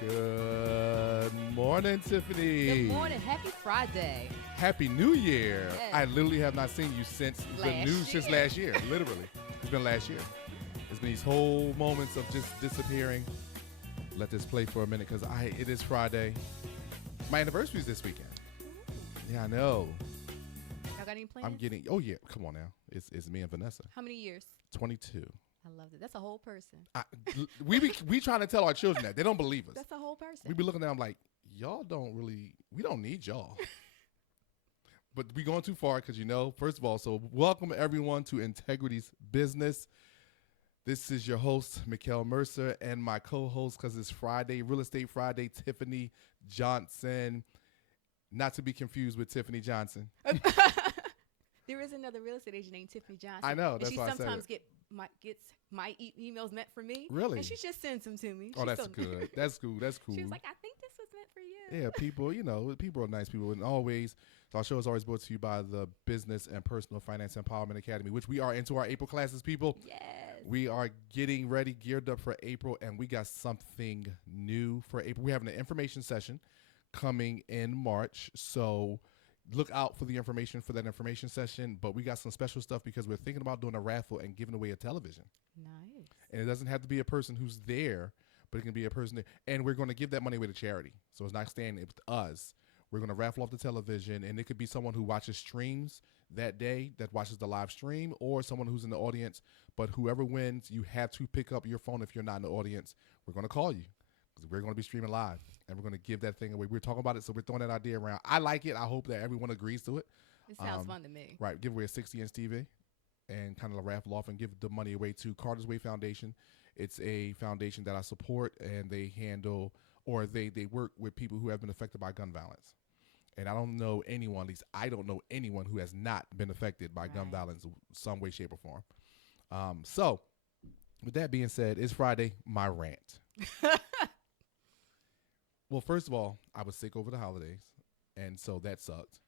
Good morning, Tiffany. Good morning. Happy Friday. Happy New Year. Yes. I literally have not seen you since since last year. Literally. It's been last year. It's been these whole moments of just disappearing. Let this play for a minute because it is Friday. My anniversary is this weekend. Yeah, I know. Y'all got any plans? I'm getting, oh yeah, come on now. It's me and Vanessa. How many years? 22. I love it. That's a whole person. We trying to tell our children that. They don't believe us. That's a whole person. We be looking at them like, y'all we don't need y'all. But we going too far because, first of all, so welcome everyone to Integrity's Business. This is your host, Mickel Mercer, and my co-host, because it's Friday, Real Estate Friday, Tifphani Johnson. Not to be confused with Tiffany Johnson. There is another real estate agent named Tiffany Johnson. I know. That's why I said it. She sometimes gets my emails meant for me. Really? And she just sends them to me. Oh, that's good. That's cool. That's cool. She was like, I think this was meant for you. Yeah, people are nice people. And always, so our show is always brought to you by the Business and Personal Finance Empowerment Academy, which we are into our April classes, people. Yes. We are getting ready, geared up for April, and we got something new for April. We're having an information session coming in March. So look out for the information for that information session. But we got some special stuff because we're thinking about doing a raffle and giving away a television. Nice. And it doesn't have to be a person who's there, but it can be a person there. And we're going to give that money away to charity. So it's not staying with us. We're going to raffle off the television, and it could be someone who watches streams that day, that watches the live stream, or someone who's in the audience. But whoever wins, you have to pick up your phone if you're not in the audience. We're going to call you because we're going to be streaming live, and we're going to give that thing away. We're talking about it, so we're throwing that idea around. I like it. I hope that everyone agrees to it. It sounds fun to me. Right. Give away a 60-inch TV and kind of raffle off and give the money away to Carter's Way Foundation. It's a foundation that I support, and they handle or they work with people who have been affected by gun violence. And I don't know anyone, at least I don't know anyone who has not been affected by gun violence in some way, shape, or form. So with that being said, it's Friday, my rant. Well, first of all, I was sick over the holidays, and so that sucked.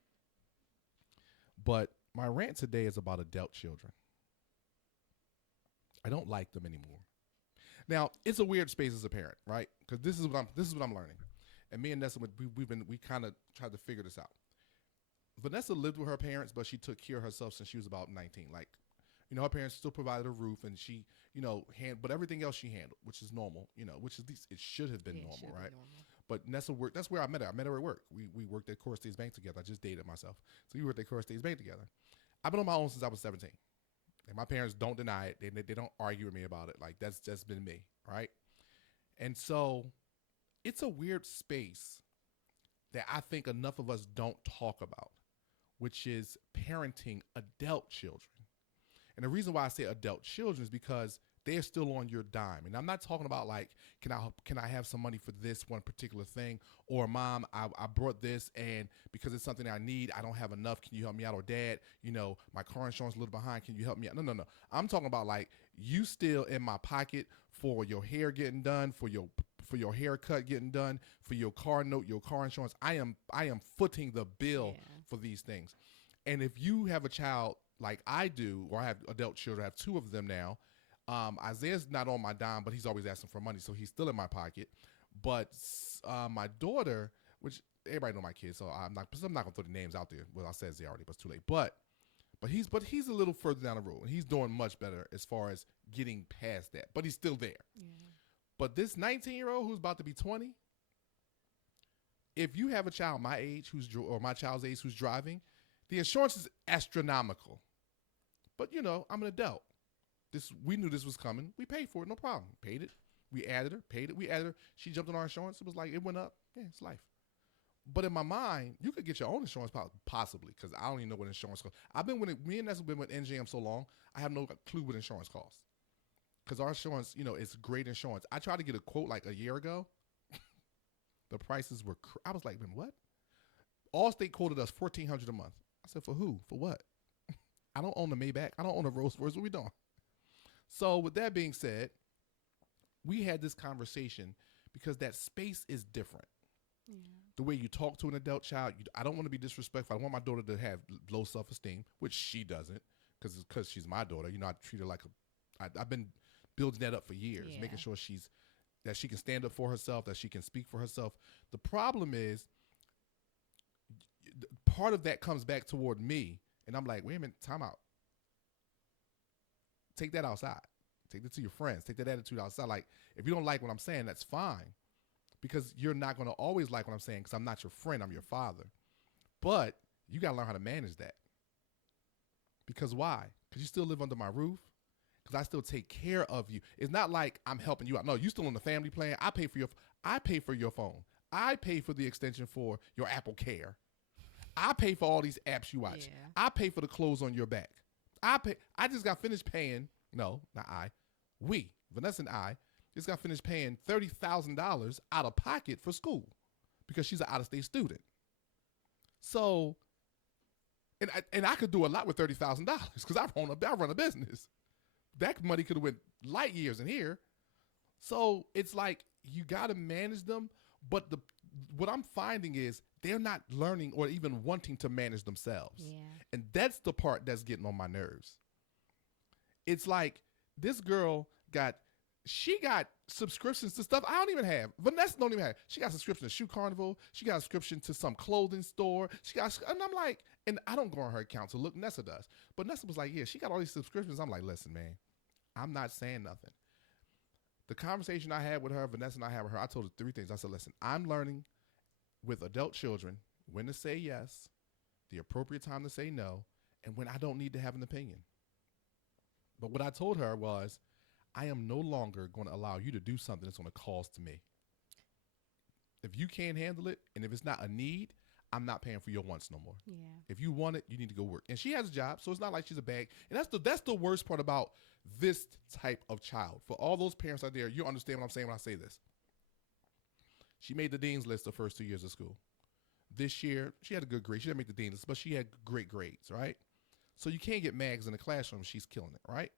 But my rant today is about adult children. I don't like them anymore. Now, it's a weird space as a parent, right? Because this is what I'm learning. And me and Nessa, we kind of tried to figure this out. Vanessa lived with her parents, but she took care of herself since she was about 19. Like, her parents still provided a roof, and she, but everything else she handled, which is normal, which at least it should have been normal, right? But Nessa worked. That's where I met her. I met her at work. We worked at Core States Bank together. I just dated myself. So we worked at Core States Bank together. I've been on my own since I was 17. And my parents don't deny it. They don't argue with me about it. Like, that's just been me, right? And so it's a weird space that I think enough of us don't talk about, which is parenting adult children. And the reason why I say adult children is because they're still on your dime. And I'm not talking about like, can I have some money for this one particular thing? Or mom, I brought this and because it's something I need, I don't have enough. Can you help me out? Or dad, my car insurance is a little behind. Can you help me out? No. I'm talking about like you still in my pocket for your hair getting done, for your haircut getting done, for your car note, your car insurance. I am footing the bill for these things. And if you have a child like I do, or I have adult children, I have two of them now. Isaiah's not on my dime, but he's always asking for money, so he's still in my pocket. But my daughter, which everybody know my kids, so I'm not gonna throw the names out there. Well, I said they already, but it's too late. But he's a little further down the road, and he's doing much better as far as getting past that. But he's still there. Yeah. But this 19-year-old who's about to be 20, if you have a child my age or my child's age who's driving, the insurance is astronomical. But I'm an adult. We knew this was coming. We paid for it, no problem. Paid it. We added her, paid it. We added her. She jumped on our insurance. It was like, it went up. Yeah, it's life. But in my mind, you could get your own insurance possibly, because I don't even know what insurance costs. Me and Nessa have been with NJM so long, I have no clue what insurance costs. Because our insurance, it's great insurance. I tried to get a quote like a year ago. The prices were, I was like, man, what? Allstate quoted us $1,400 a month. I said, for who? For what? I don't own the Maybach. I don't own a Rolls Royce. What we doing? So with that being said, we had this conversation because that space is different. Yeah. The way you talk to an adult child, I don't want to be disrespectful. I want my daughter to have low self-esteem, which she doesn't because she's my daughter. I treat her like I've been building that up for years, making sure she's that she can stand up for herself, that she can speak for herself. The problem is, part of that comes back toward me, and I'm like, wait a minute, time out. Take that outside. Take that to your friends. Take that attitude outside. Like, if you don't like what I'm saying, that's fine, because you're not going to always like what I'm saying, because I'm not your friend, I'm your father. But you got to learn how to manage that. Because why? Because you still live under my roof. Because I still take care of you. It's not like I'm helping you out. No, you still on the family plan. I pay for your phone. I pay for the extension for your Apple Care. I pay for all these apps you watch. Yeah. I pay for the clothes on your back. I just got finished paying. No, not I. We, Vanessa and I, just got finished paying $30,000 out of pocket for school because she's an out-of-state student. So, and I could do a lot with $30,000 because I run a business. That money could have went light years in here. So it's like you got to manage them. But what I'm finding is they're not learning or even wanting to manage themselves. Yeah. And that's the part that's getting on my nerves. It's like this girl got subscriptions to stuff I don't even have. Vanessa don't even have. She got a subscription to Shoe Carnival. She got a subscription to some clothing store. And I'm like, and I don't go on her account to look. Nessa does. But Nessa was like, yeah, she got all these subscriptions. I'm like, listen, man, I'm not saying nothing. The conversation I had with her, Vanessa and I had with her, I told her 3 things. I said, listen, I'm learning with adult children when to say yes, the appropriate time to say no, and when I don't need to have an opinion. But what I told her was, I am no longer going to allow you to do something that's going to cost me. If you can't handle it, and if it's not a need, I'm not paying for your wants no more. Yeah. If you want it, you need to go work. And she has a job, so it's not like she's a bag. And that's the worst part about this type of child. For all those parents out there, you understand what I'm saying when I say this. She made the dean's list the first 2 years of school. This year, she had a good grade. She didn't make the dean's list, but she had great grades, right? So you can't get mags in the classroom. She's killing it, right?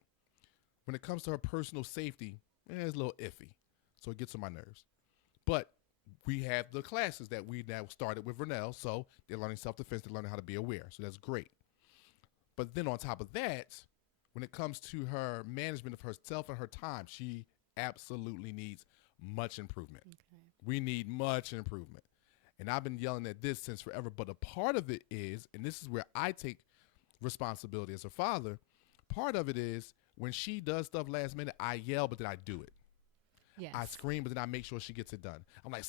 When it comes to her personal safety, it's a little iffy. So it gets on my nerves. But we have the classes that we now started with Vernell, so they're learning self-defense, they're learning how to be aware. So that's great. But then on top of that, when it comes to her management of herself and her time, she absolutely needs much improvement. Okay. We need much improvement. And I've been yelling at this since forever, but a part of it is, and this is where I take responsibility as a father, part of it is when she does stuff last minute, I yell, but then I do it. Yes. I scream, but then I make sure she gets it done. I'm like,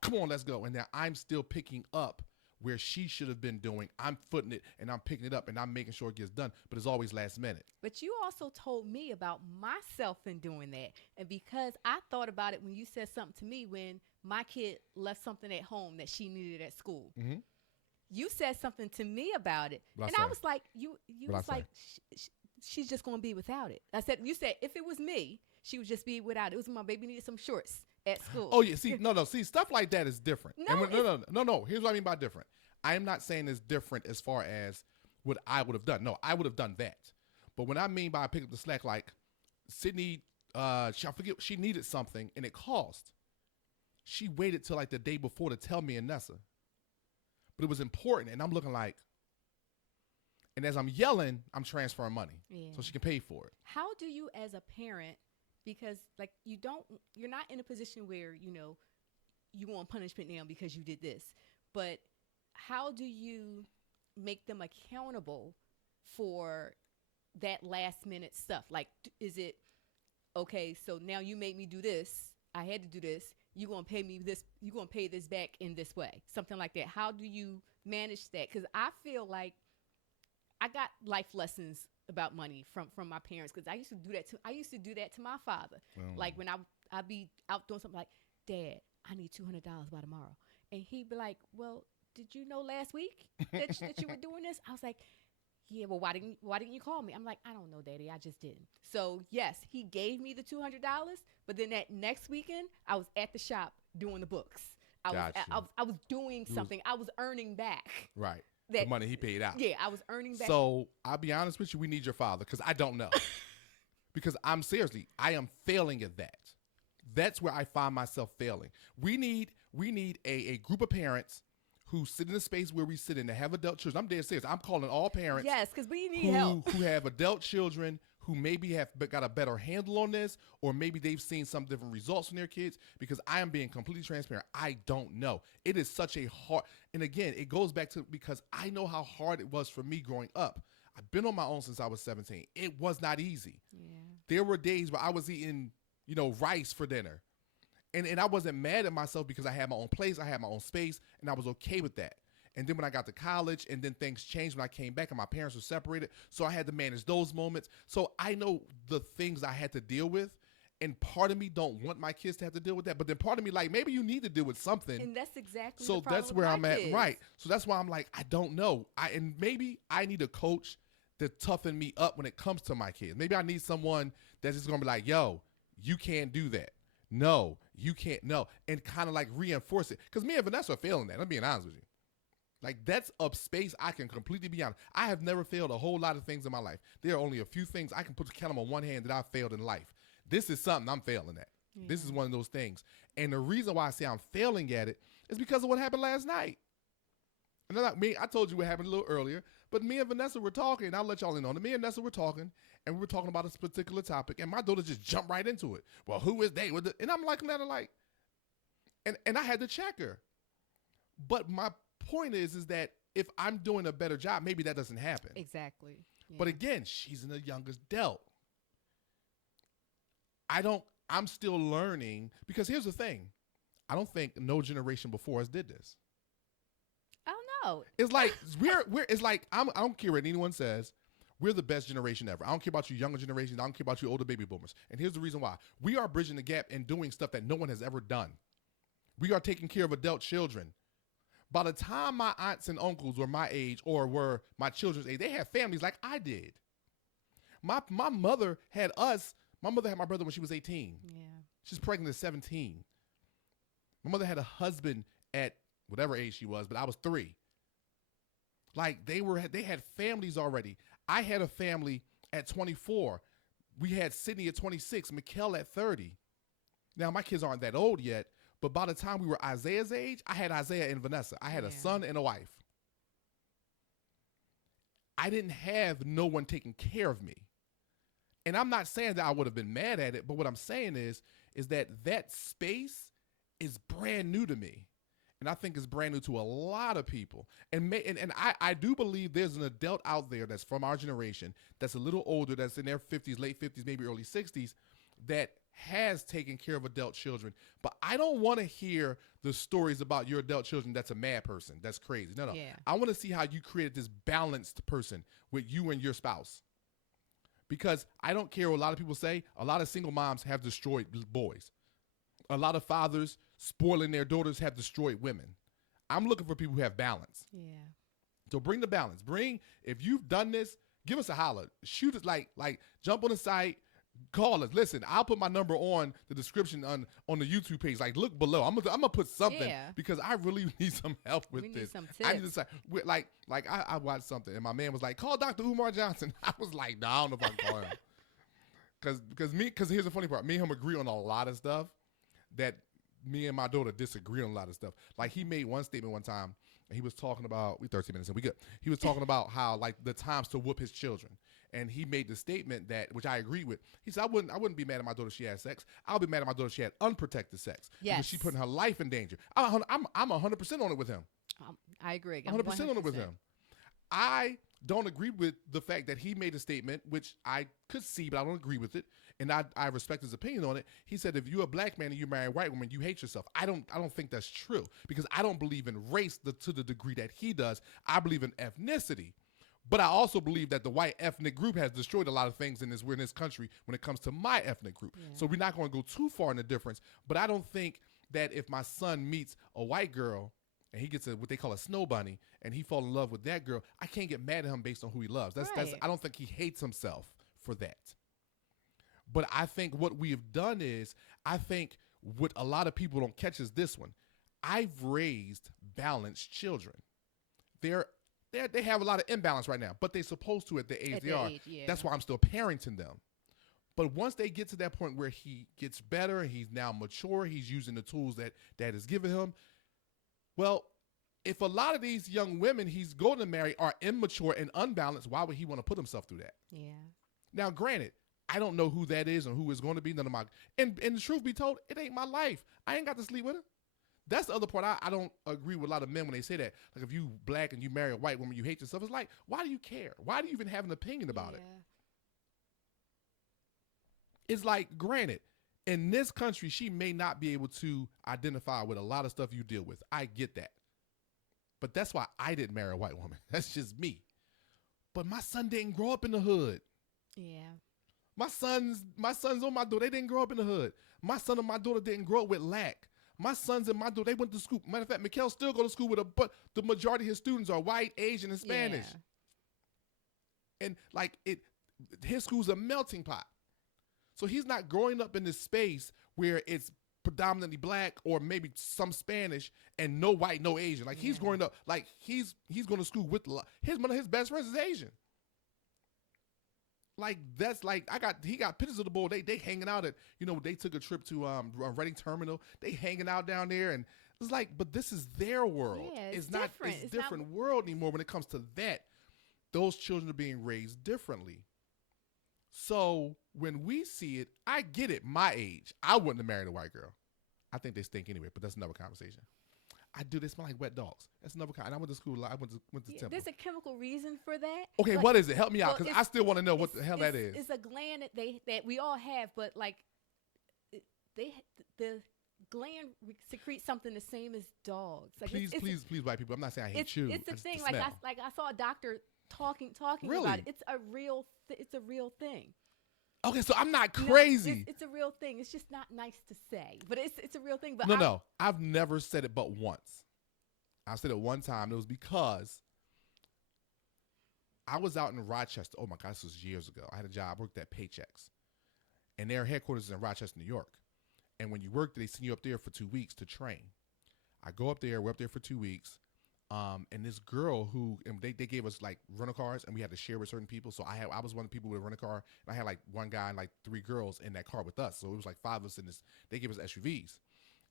come on, let's go. And now I'm still picking up where she should have been doing. I'm footing it, and I'm picking it up, and I'm making sure it gets done. But it's always last minute. But you also told me about myself in doing that. And because I thought about it when you said something to me when my kid left something at home that she needed at school. Mm-hmm. You said something to me about it. What'd and I I say? was like, you was like, she's just going to be without it. You said, if it was me, she would just be without it. It was when my baby needed some shorts at school. Oh, yeah. See, stuff like that is different. No, No. Here's what I mean by different. I am not saying it's different as far as what I would have done. No, I would have done that. But when I mean by pick up the slack, like Sydney, I forget, she needed something and it cost. She waited till like the day before to tell me and Nessa. But it was important, and I'm looking like, and as I'm yelling, I'm transferring money so she can pay for it. How do you, as a parent, because like you're not in a position where you want punishment now because you did this, but how do you make them accountable for that last minute stuff? Like, is it okay? So now you made me do this. I had to do this. You're going to pay me this. You're going to pay this back in this way. Something like that. How do you manage that? Because I feel like I got life lessons about money from my parents. Because I used to do that to my father. Like when I'd be out doing something like, Dad, I need $200 by tomorrow. And he'd be like, well, did you know last week that you were doing this? I was like, yeah, well, why didn't you call me? I'm like, I don't know, Daddy. I just didn't. So, yes, he gave me the $200, but then that next weekend, I was at the shop doing the books. I was doing something. I was earning back. Right. The money he paid out. Yeah, I was earning back. So, I'll be honest with you, we need your father because I don't know. Because I am failing at that. That's where I find myself failing. We need a group of parents who sit in a space where we sit in to have adult children. I'm dead serious. I'm calling all parents. Yes, because we need help. Who have adult children who maybe have got a better handle on this, or maybe they've seen some different results from their kids, because I am being completely transparent. I don't know. It is such a hard, and again, it goes back to, because I know how hard it was for me growing up. I've been on my own since I was 17. It was not easy. Yeah. There were days where I was eating, rice for dinner. And I wasn't mad at myself because I had my own place, I had my own space, and I was okay with that. And then when I got to college, and then things changed when I came back and my parents were separated, so I had to manage those moments. So I know the things I had to deal with, and part of me don't want my kids to have to deal with that. But then part of me like, maybe you need to deal with something. And that's exactly so the problem that's where with I'm my at, kids. right? So that's why I'm like, I don't know. And maybe I need a coach to toughen me up when it comes to my kids. Maybe I need someone that's just gonna be like, yo, you can't do that. No, you can't. No, and kind of like reinforce it. Because me and Vanessa are failing that. I'm being honest with you. Like, that's a space I can completely be honest. I have never failed a whole lot of things in my life. There are only a few things I can count them on one hand that I've failed in life. This is something I'm failing at. Yeah. This is one of those things. And the reason why I say I'm failing at it is because of what happened last night. And I told you what happened a little earlier, but me and Vanessa were talking, and I'll let y'all in on it. Me and Vanessa were talking, and we were talking about this particular topic, and my daughter just jumped right into it. Well, who is they? And I'm looking at her like, and I had to check her. But my point is that if I'm doing a better job, maybe that doesn't happen. Exactly. Yeah. But again, she's in the youngest adult. I'm still learning, because here's the thing. I don't think no generation before us did this. I don't know. It's like I don't care what anyone says. We're the best generation ever. I don't care about you younger generations. I don't care about you older baby boomers. And here's the reason why. We are bridging the gap and doing stuff that no one has ever done. We are taking care of adult children. By the time my aunts and uncles were my age, or were my children's age, they had families like I did. My mother had us. My mother had my brother when she was 18. Yeah. She's pregnant at 17. My mother had a husband at whatever age she was, but I was 3. Like, they had families already. I had a family at 24. We had Sydney at 26, Mickel at 30. Now, my kids aren't that old yet, but by the time we were Isaiah's age, I had Isaiah and Vanessa. I had a son and a wife. I didn't have no one taking care of me. And I'm not saying that I would have been mad at it, but what I'm saying is that space is brand new to me. And I think it's brand new to a lot of people. And I do believe there's an adult out there that's from our generation, that's a little older, that's in their 50s, late 50s, maybe early 60s, that has taken care of adult children. But I don't want to hear the stories about your adult children that's a mad person, that's crazy. No. Yeah. I want to see how you created this balanced person with you and your spouse. Because I don't care what a lot of people say, a lot of single moms have destroyed boys. A lot of fathers spoiling their daughters have destroyed women. I'm looking for people who have balance. Yeah. So bring the balance. If you've done this, give us a holler. Shoot us, like jump on the site, call us. Listen, I'll put my number on the description on the YouTube page. Like, look below. I'm gonna put something because I really need some help with this. Need some tips. I need to say, I watched something and my man was like, call Dr. Umar Johnson. I was like, no, I don't know if I can call him. Because here's the funny part. Me and him agree on a lot of stuff that me and my daughter disagree on a lot of stuff. Like, he made one statement one time, and he was talking about, we 13 minutes in, we good. He was talking about how, like, the times to whoop his children. And he made the statement that, which I agree with. He said, I wouldn't be mad at my daughter if she had sex. I'll be mad at my daughter if she had unprotected sex. Yes. Because she's putting her life in danger. I'm 100% on it with him. I agree. I'm 100% on it with him. I don't agree with the fact that he made a statement, which I could see, but I don't agree with it. And I respect his opinion on it. He said, if you're a black man and you marry a white woman, you hate yourself. I don't think that's true, because I don't believe in race to the degree that he does. I believe in ethnicity. But I also believe that the white ethnic group has destroyed a lot of things in this country when it comes to my ethnic group. Yeah. So we're not going to go too far in the difference. But I don't think that if my son meets a white girl and he gets what they call a snow bunny and he falls in love with that girl, I can't get mad at him based on who he loves. I don't think he hates himself for that. But I think what we have done is, I think what a lot of people don't catch is this one. I've raised balanced children. They have a lot of imbalance right now, but they're supposed to at the age they are. Yeah. That's why I'm still parenting them. But once they get to that point where he gets better, he's now mature, he's using the tools that is given him. Well, if a lot of these young women he's going to marry are immature and unbalanced, why would he want to put himself through that? Yeah. Now, granted, I don't know who that is and who is going to be. None of my and the truth be told, it ain't my life. I ain't got to sleep with her. That's the other part. I don't agree with a lot of men when they say that. Like, if you black and you marry a white woman, you hate yourself. It's like, why do you care? Why do you even have an opinion about it? It's like, granted, in this country, she may not be able to identify with a lot of stuff you deal with. I get that. But that's why I didn't marry a white woman. That's just me. But my son didn't grow up in the hood. Yeah. My sons on my door, they didn't grow up in the hood. My son and my daughter didn't grow up with lack. My sons and my daughter, they went to school. Matter of fact, Mickel still go to school but the majority of his students are white, Asian, and Spanish. Yeah. And like his school's a melting pot. So he's not growing up in this space where it's predominantly black or maybe some Spanish and no white, no Asian. Like, he's growing up, like, he's going to school with one of his best friends is Asian. Like, that's like, he got pictures of the boy. They hanging out at, they took a trip to Reading Terminal. They hanging out down there, and it's like, but this is their world. Yeah, it's not it's a different world anymore when it comes to that. Those children are being raised differently. So when we see it, I get it. My age, I wouldn't have married a white girl. I think they stink anyway, but that's another conversation. I do. They smell like wet dogs. That's another kind. And I went to school. I went to Temple. There's a chemical reason for that. Okay, what is it? Help me out, because I still want to know what the hell that is. It's a gland that we all have, but like the gland secretes something the same as dogs. Like, please, white people. I'm not saying I hate you. It's a thing. Like I saw a doctor talking really? about it. It's a real thing. Okay, so I'm not crazy. It's a real thing. It's just not nice to say, but it's a real thing. But no, I've never said it but once. I said it one time. It was because I was out in Rochester. Oh my God, this was years ago. I had a job, worked at Paychecks, and their headquarters is in Rochester, New York. And when you work, they send you up there for 2 weeks to train. I go up there. We're up there for 2 weeks. And this girl they gave us like rental cars, and we had to share with certain people. So I was one of the people with a rental car, and I had like one guy and like 3 girls in that car with us. So it was like 5 of us in this. They gave us SUVs,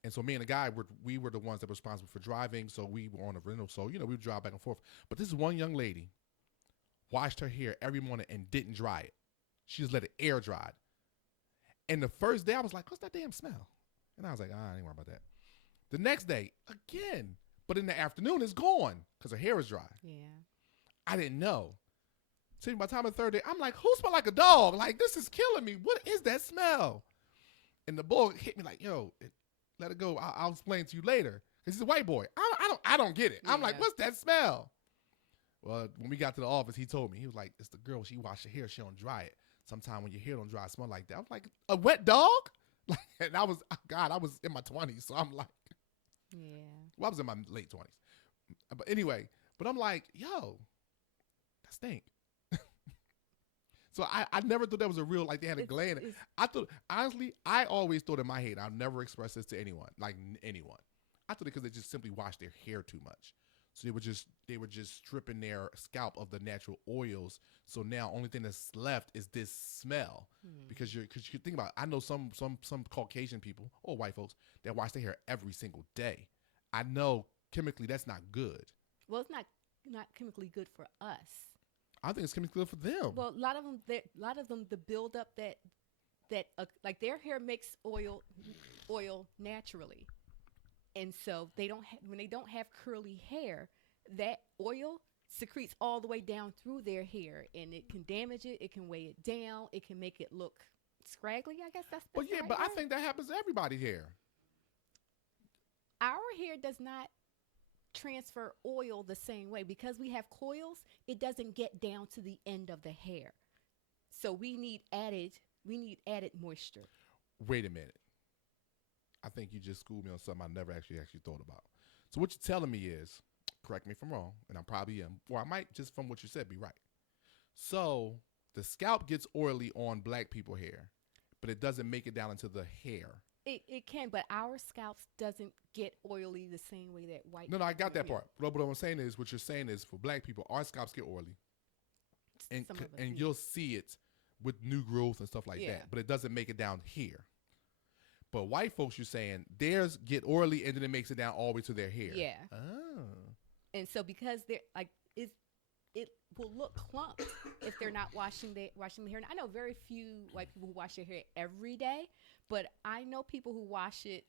and so me and the guy we were the ones that were responsible for driving. So we were on a rental. So we would drive back and forth. But this one young lady washed her hair every morning and didn't dry it. She just let it air dry. And the first day I was like, "What's that damn smell?" And I was like, "I ain't worried about that." The next day again. But in the afternoon, it's gone because her hair is dry. Yeah. I didn't know. So by the time of the third day, I'm like, who smell like a dog? Like, this is killing me. What is that smell? And the boy hit me like, yo, let it go. I'll explain to you later. Because he's a white boy. I don't get it. Yeah. I'm like, what's that smell? Well, when we got to the office, he told me. He was like, it's the girl. She wash her hair. She don't dry it. Sometime when your hair don't dry, it smell like that. I was like, a wet dog? Like, and I was in my 20s. So I'm like, yeah. Well, I was in my late 20s. But anyway, I'm like, yo, that stink. So I never thought that was a real, like, they had a gland. Honestly, I always thought in my head, I'll never express this to anyone, like anyone. I thought it because they just simply washed their hair too much. So they were just stripping their scalp of the natural oils. So now only thing that's left is this smell. Because you think about it, I know some Caucasian people or white folks that wash their hair every single day. I know chemically that's not good. Well, it's not chemically good for us. I think it's chemically good for them. Well, a lot of them, the buildup that like their hair makes oil naturally, and so when they don't have curly hair, that oil secretes all the way down through their hair, and it can damage it. It can weigh it down. It can make it look scraggly. I guess that's. But yeah, but I think that happens to everybody's hair. Our hair does not transfer oil the same way because we have coils. It doesn't get down to the end of the hair, so we need added moisture. Wait a minute. I think you just schooled me on something I never actually thought about. So what you're telling me is, correct me if I'm wrong, and I probably am, or I might just from what you said be right. So the scalp gets oily on black people hair, but it doesn't make it down into the hair. It can, but our scalps doesn't get oily the same way that white. No, I got that part. But what I'm saying is, what you're saying is, for black people, our scalps get oily, and you'll see it with new growth and stuff like that. But it doesn't make it down here. But white folks, you're saying, theirs get oily and then it makes it down all the way to their hair. Yeah. Oh. And so because they're like, it will look clumped if they're not washing their hair. And I know very few white people who wash their hair every day, but I know people who wash it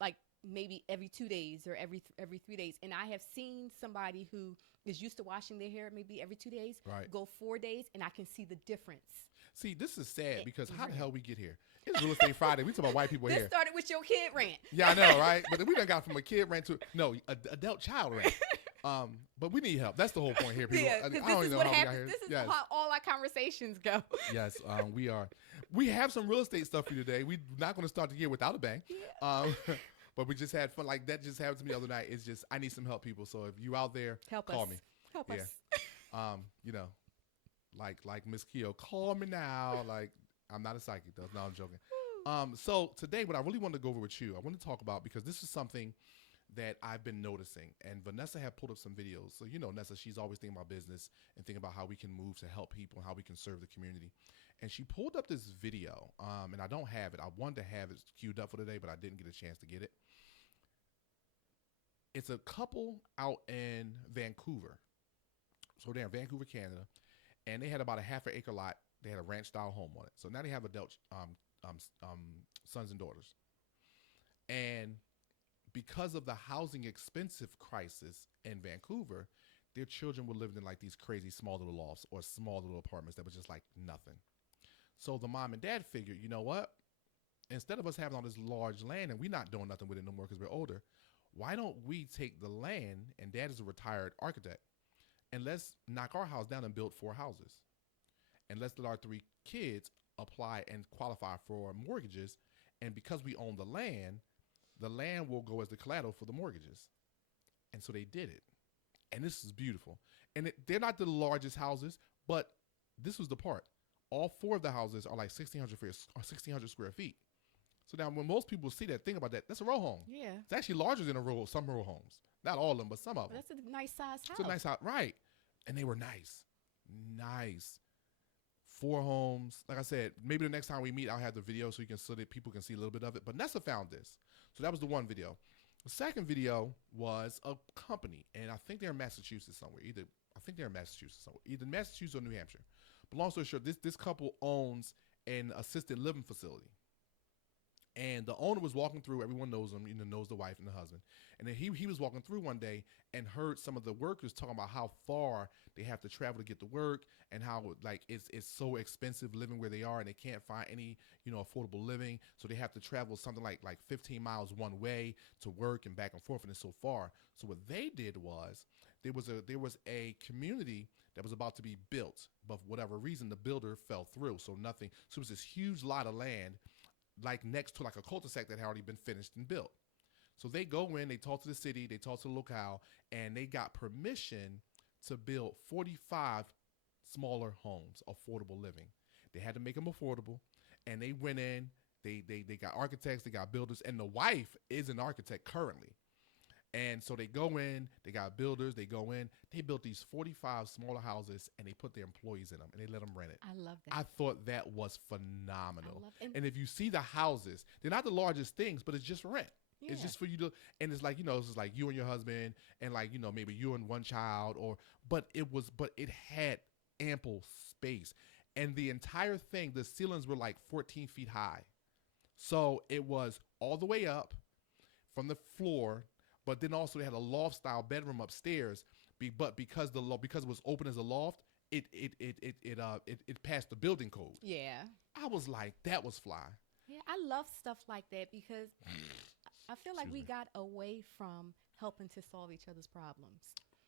like maybe every 2 days or every 3 days. And I have seen somebody who is used to washing their hair maybe every 2 days Right. go 4 days, and I can see the difference. See, this is sad It- because how the right. hell we get here? It's Real Estate Friday. We talk about white people This here. started with your kid rant. Yeah, I know, right? But we done got from a kid rant to adult child rant. But we need help. That's the whole point here, people. Yeah, I because don't this is even know what how we got happens. here. This is Yes. how all our conversations go. Yes, we are. We have some real estate stuff for you today. We're not going to start the year without a bang. But we just had fun. Like, that just happened to me the other night. It's just, I need some help, people. So if you out there, Help call us. me. Help Yeah. us. You know, like Miss Keogh, call me now. Like, I'm not a psychic, though. No, I'm joking. So today, what I really wanted to go over with you, I want to talk about, because this is something that I've been noticing, and Vanessa had pulled up some videos. So, Nessa, she's always thinking about business and thinking about how we can move to help people and how we can serve the community. And she pulled up this video, and I don't have it. I wanted to have it queued up for today, but I didn't get a chance to get it. It's a couple out in Vancouver. So they're in Vancouver, Canada, and they had about a half an acre lot. They had a ranch style home on it. So now they have adult sons and daughters. And because of the housing expensive crisis in Vancouver, their children were living in like these crazy small little lofts or small little apartments that was just like nothing. So the mom and dad figured, you know what? Instead of us having all this large land and we're not doing nothing with it no more because we're older, why don't we take the land, and dad is a retired architect, and let's knock our house down and build 4 houses. And let's let our 3 kids apply and qualify for mortgages. And because we own the land will go as the collateral for the mortgages. And so they did it. And this is beautiful. And they're not the largest houses, but this was the part. All 4 of the houses are like 1,600 square feet. So now when most people see that, think about that. That's a row home. Yeah. It's actually larger than some row homes. Not all of them, but some of them. That's a nice size house. It's a nice house. Right. And they were nice. Nice. 4 homes. Like I said, maybe the next time we meet, I'll have the video so that people can see a little bit of it. But Nessa found this. So that was the one video. The second video was a company, and I think they're in Massachusetts somewhere. Either Massachusetts or New Hampshire. But long story short, this couple owns an assisted living facility. And the owner was walking through. Everyone knows him, knows the wife and the husband. And then he was walking through one day and heard some of the workers talking about how far they have to travel to get to work, and how like it's so expensive living where they are, and they can't find any affordable living, so they have to travel something like 15 miles one way to work and back and forth, and it's so far. So what they did was there was a community that was about to be built, but for whatever reason the builder fell through. So nothing. So it was this huge lot of land, like next to like a cul-de-sac that had already been finished and built. So they go in, they talk to the city, they talk to the locale, and they got permission to build 45 smaller homes, affordable living. They had to make them affordable, and they went in, they got architects, they got builders, and the wife is an architect currently. And so they go in, they got builders, they go in, they built these 45 smaller houses, and they put their employees in them, and they let them rent it. I love that. I thought that was phenomenal. And And if you see the houses, they're not the largest things, but it's just rent. yeah. It's just for you to, and it's like, it's just like you and your husband, and like, maybe you and one child, but it had ample space. And the entire thing, the ceilings were like 14 feet high. So it was all the way up from the floor, but then also they had a loft style bedroom upstairs. But because it was open as a loft, it passed the building code. Yeah. I was like, that was fly. Yeah, I love stuff like that because I feel like we got away from helping to solve each other's problems.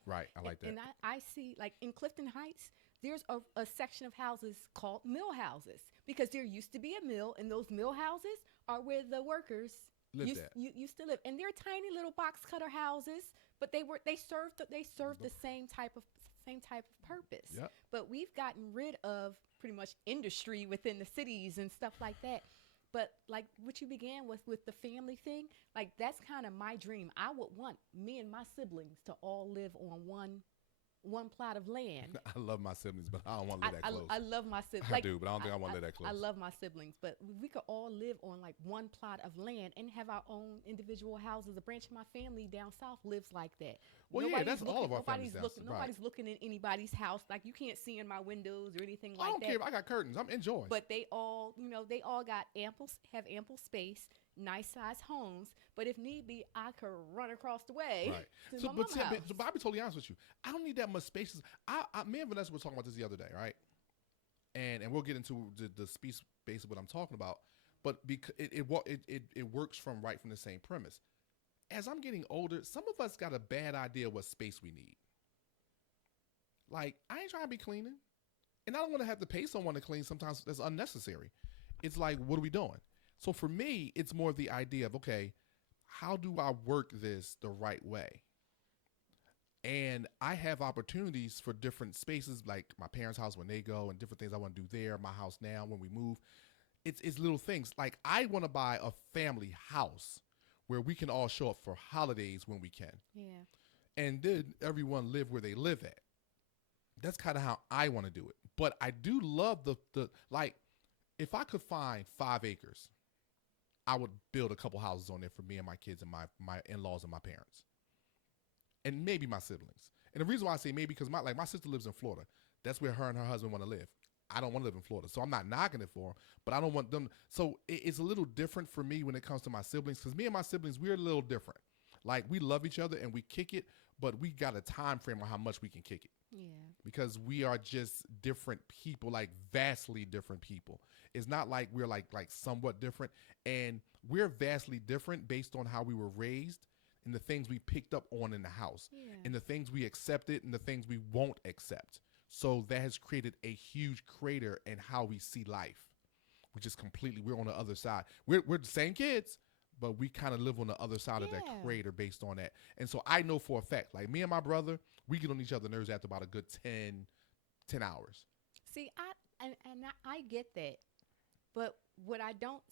Right, I like that. And I see, like in Clifton Heights, there's a section of houses called mill houses because there used to be a mill, and those mill houses are where the workers used to live. And they're tiny little box cutter houses, but they served the same type of purpose. Yep. But we've gotten rid of pretty much industry within the cities and stuff like that. But like what you began with the family thing, like that's kind of my dream. I would want me and my siblings to all live on one one plot of land. I love my siblings, but I don't want to live that close. I love my siblings. I do, but I don't think I want to live that close. I love my siblings, but we could all live on like one plot of land and have our own individual houses. A branch of my family down south lives like that. Well, yeah, that's all of our families down south. Nobody's looking in anybody's house. Like you can't see in my windows or anything like that. I don't care if I got curtains. I'm enjoying. But they all, they all got have ample space, nice size homes. But if need be, I could run across the way. Right. To my mama's house. So I'll be totally honest with you. I don't need that much space. Me and Vanessa were talking about this the other day, right? And we'll get into the space of what I'm talking about. But because it works from the same premise. As I'm getting older, some of us got a bad idea of what space we need. Like, I ain't trying to be cleaning. And I don't want to have to pay someone to clean sometimes that's unnecessary. It's like, what are we doing? So for me, it's more of the idea of, okay, how do I work this the right way? And I have opportunities for different spaces, like my parents' house when they go and different things I want to do there, my house now when we move. It's little things. Like I want to buy a family house where we can all show up for holidays when we can. Yeah. And then everyone live where they live at. That's kind of how I want to do it. But I do love the like, if I could find 5 acres, I would build a couple houses on there for me and my kids and my in-laws and my parents. And maybe my siblings. And the reason why I say maybe because my sister lives in Florida. That's where her and her husband want to live. I don't want to live in Florida. So I'm not knocking it for them, but I don't want them. So it's a little different for me when it comes to my siblings because me and my siblings, we're a little different. Like we love each other and we kick it, but we got a time frame on how much we can kick it. Yeah. Because we are just different people, like vastly different people. It's not like we're like somewhat different. And we're vastly different based on how we were raised and the things we picked up on in the house and the things we accepted and the things we won't accept. So that has created a huge crater in how we see life, which is we're on the other side. We're the same kids, but we kind of live on the other side of that crater based on that. And so I know for a fact, like me and my brother, we get on each other's nerves after about a good 10 hours. See, I get that. But what I don't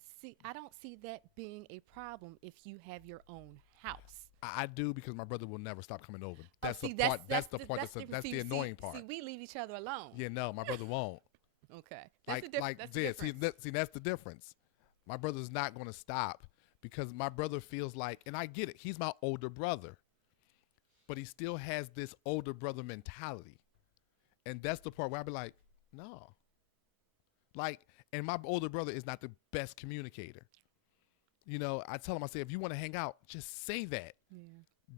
see that being a problem if you have your own house. I do because my brother will never stop coming over. That's the annoying part. See, we leave each other alone. Yeah, no, my brother won't. Okay. That's the difference. My brother's not going to stop because my brother feels like, and I get it, he's my older brother, but he still has this older brother mentality. And that's the part where I'll be like, no. Like, and my older brother is not the best communicator. You know, I tell him, I say, if you want to hang out, just say that. Yeah.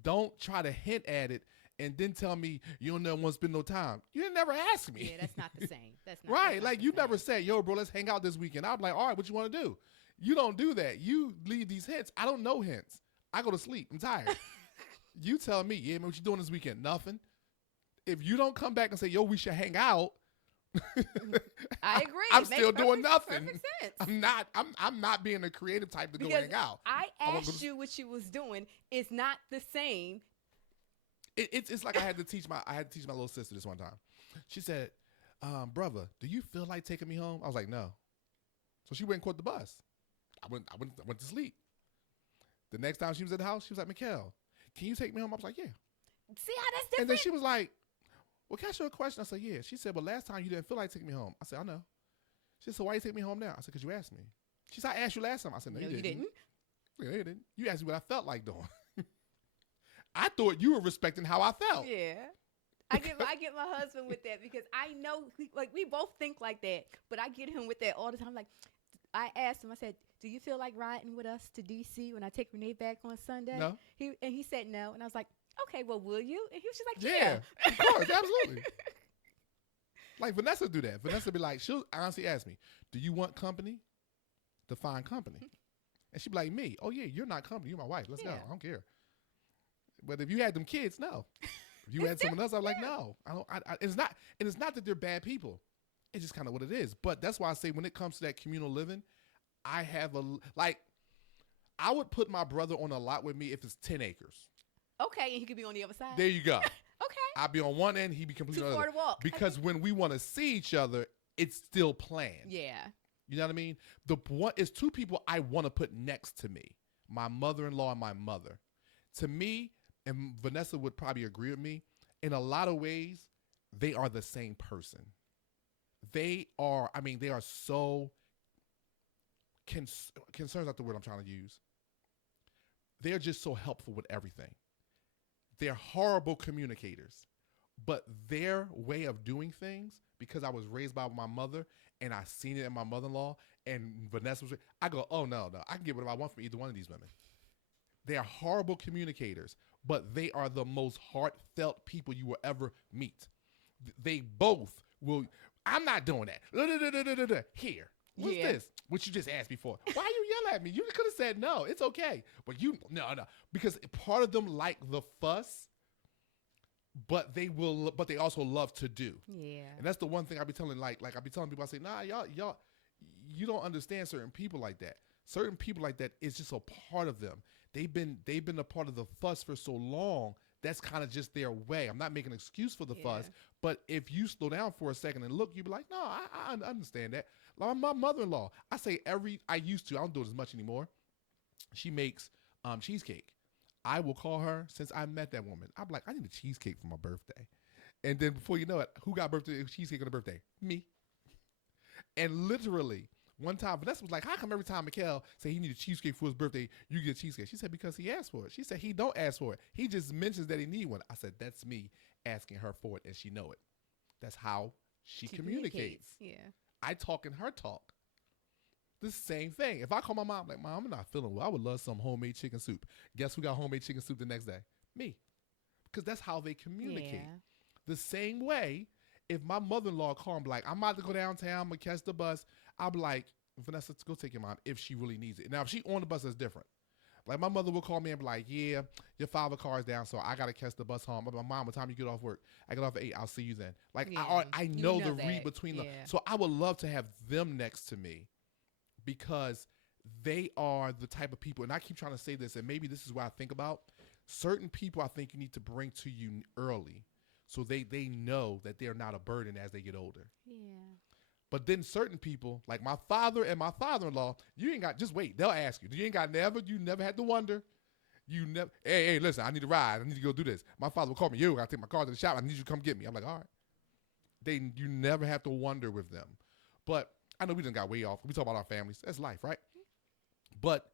Don't try to hint at it and then tell me you don't never want to spend no time. You didn't never ask me. Yeah, that's not the same. That's not right. That's not like you never said, yo, bro, let's hang out this weekend. I'm like, all right, what you want to do? You don't do that. You leave these hints. I don't know hints. I go to sleep. I'm tired. You tell me, yeah, man, what you doing this weekend? Nothing. If you don't come back and say, yo, we should hang out, I agree. I'm still doing nothing. Perfect sense. I'm not being a creative type to go hang out. I asked you what you was doing. It's not the same. It's like I had to teach my little sister this one time. She said, brother, do you feel like taking me home? I was like, no. So she went and caught the bus. I went to sleep. The next time she was at the house, she was like, Mickel, can you take me home? I was like, yeah. See how that's different? And then she was like, well, can I ask you a question? I said, yeah. She said, well, last time you didn't feel like taking me home. I said, I know. She said, so why you take me home now? I said, because you asked me. She said, I asked you last time. I said, no, you didn't. Yeah, you didn't. You asked me what I felt like doing. I thought you were respecting how I felt. Yeah. I get my husband with that because I know, we both think like that, but I get him with that all the time. Like, I asked him, I said, do you feel like riding with us to D.C. when I take Renee back on Sunday? No. He said no. And I was like, okay, well, will you? And he was just like, yeah. Of course, absolutely. Like, Vanessa do that. Vanessa be like, she'll honestly ask me, do you want company? Define company. And she'd be like, me? Oh, yeah, you're not company. You're my wife. Let's go. I don't care. But if you had them kids, no. If you had someone else, I'm like, no. It's not that they're bad people. It's just kind of what it is. But that's why I say when it comes to that communal living, I would put my brother on a lot with me if it's 10 acres. Okay, and he could be on the other side. There you go. Okay. I'd be on one end, he'd be completely on the other. Too far to walk. Because when we want to see each other, it's still planned. Yeah. You know what I mean? It's 2 people I want to put next to me. My mother-in-law and my mother. To me, and Vanessa would probably agree with me, in a lot of ways, they are the same person. They are, I mean, they are so, concerned not the word I'm trying to use. They're just so helpful with everything. They're horrible communicators, but their way of doing things, because I was raised by my mother and I seen it in my mother-in-law and Vanessa was, I go, oh no, I can get whatever I want from either one of these women. They are horrible communicators, but they are the most heartfelt people you will ever meet. They both will. I'm not doing that. Here, what's this? What you just asked me for? Why you yell at me? You could have said no. It's okay, but no, because part of them like the fuss, but they will. But they also love to do. Yeah. And that's the one thing I be telling. Like I be telling people, I say, nah, y'all, you don't understand certain people like that. Certain people like that is just a part of them. They've been a part of the fuss for so long. That's kind of just their way. I'm not making an excuse for the fuss, but if you slow down for a second and look, you'd be like, no, I understand that. Like my mother-in-law, I used to, I don't do it as much anymore. She makes cheesecake. I will call her since I met that woman. I'm like, I need a cheesecake for my birthday. And then before you know it, who got cheesecake on the birthday? Me. And literally, one time, Vanessa was like, how come every time Mickel say he needs a cheesecake for his birthday, you get cheesecake? She said, because he asked for it. She said, he don't ask for it. He just mentions that he need one. I said, that's me asking her for it, and she know it. That's how she communicates. Yeah. I talk and her talk. The same thing. If I call my mom, like, Mom, I'm not feeling well. I would love some homemade chicken soup. Guess who got homemade chicken soup the next day? Me. Because that's how they communicate. Yeah. The same way, if my mother-in-law called and be like, I'm about to go downtown, I'm going to catch the bus, I'll be like, Vanessa, go take your mom if she really needs it. Now, if she on the bus, that's different. Like, my mother will call me and be like, yeah, your father car is down, so I got to catch the bus home. But my mom, what time you get off work? I get off at 8. I'll see you then. Like, I know the read between them. So I would love to have them next to me because they are the type of people, and I keep trying to say this, and maybe this is what I think about. Certain people I think you need to bring to you early so they know that they're not a burden as they get older. Yeah. But then certain people, like my father and my father-in-law, you ain't got, just wait. They'll ask you. You never had to wonder. You never, hey, listen, I need a ride. I need to go do this. My father will call me. I got to take my car to the shop. I need you to come get me. I'm like, all right. You never have to wonder with them. But I know we done got way off. We talk about our families. That's life, right? But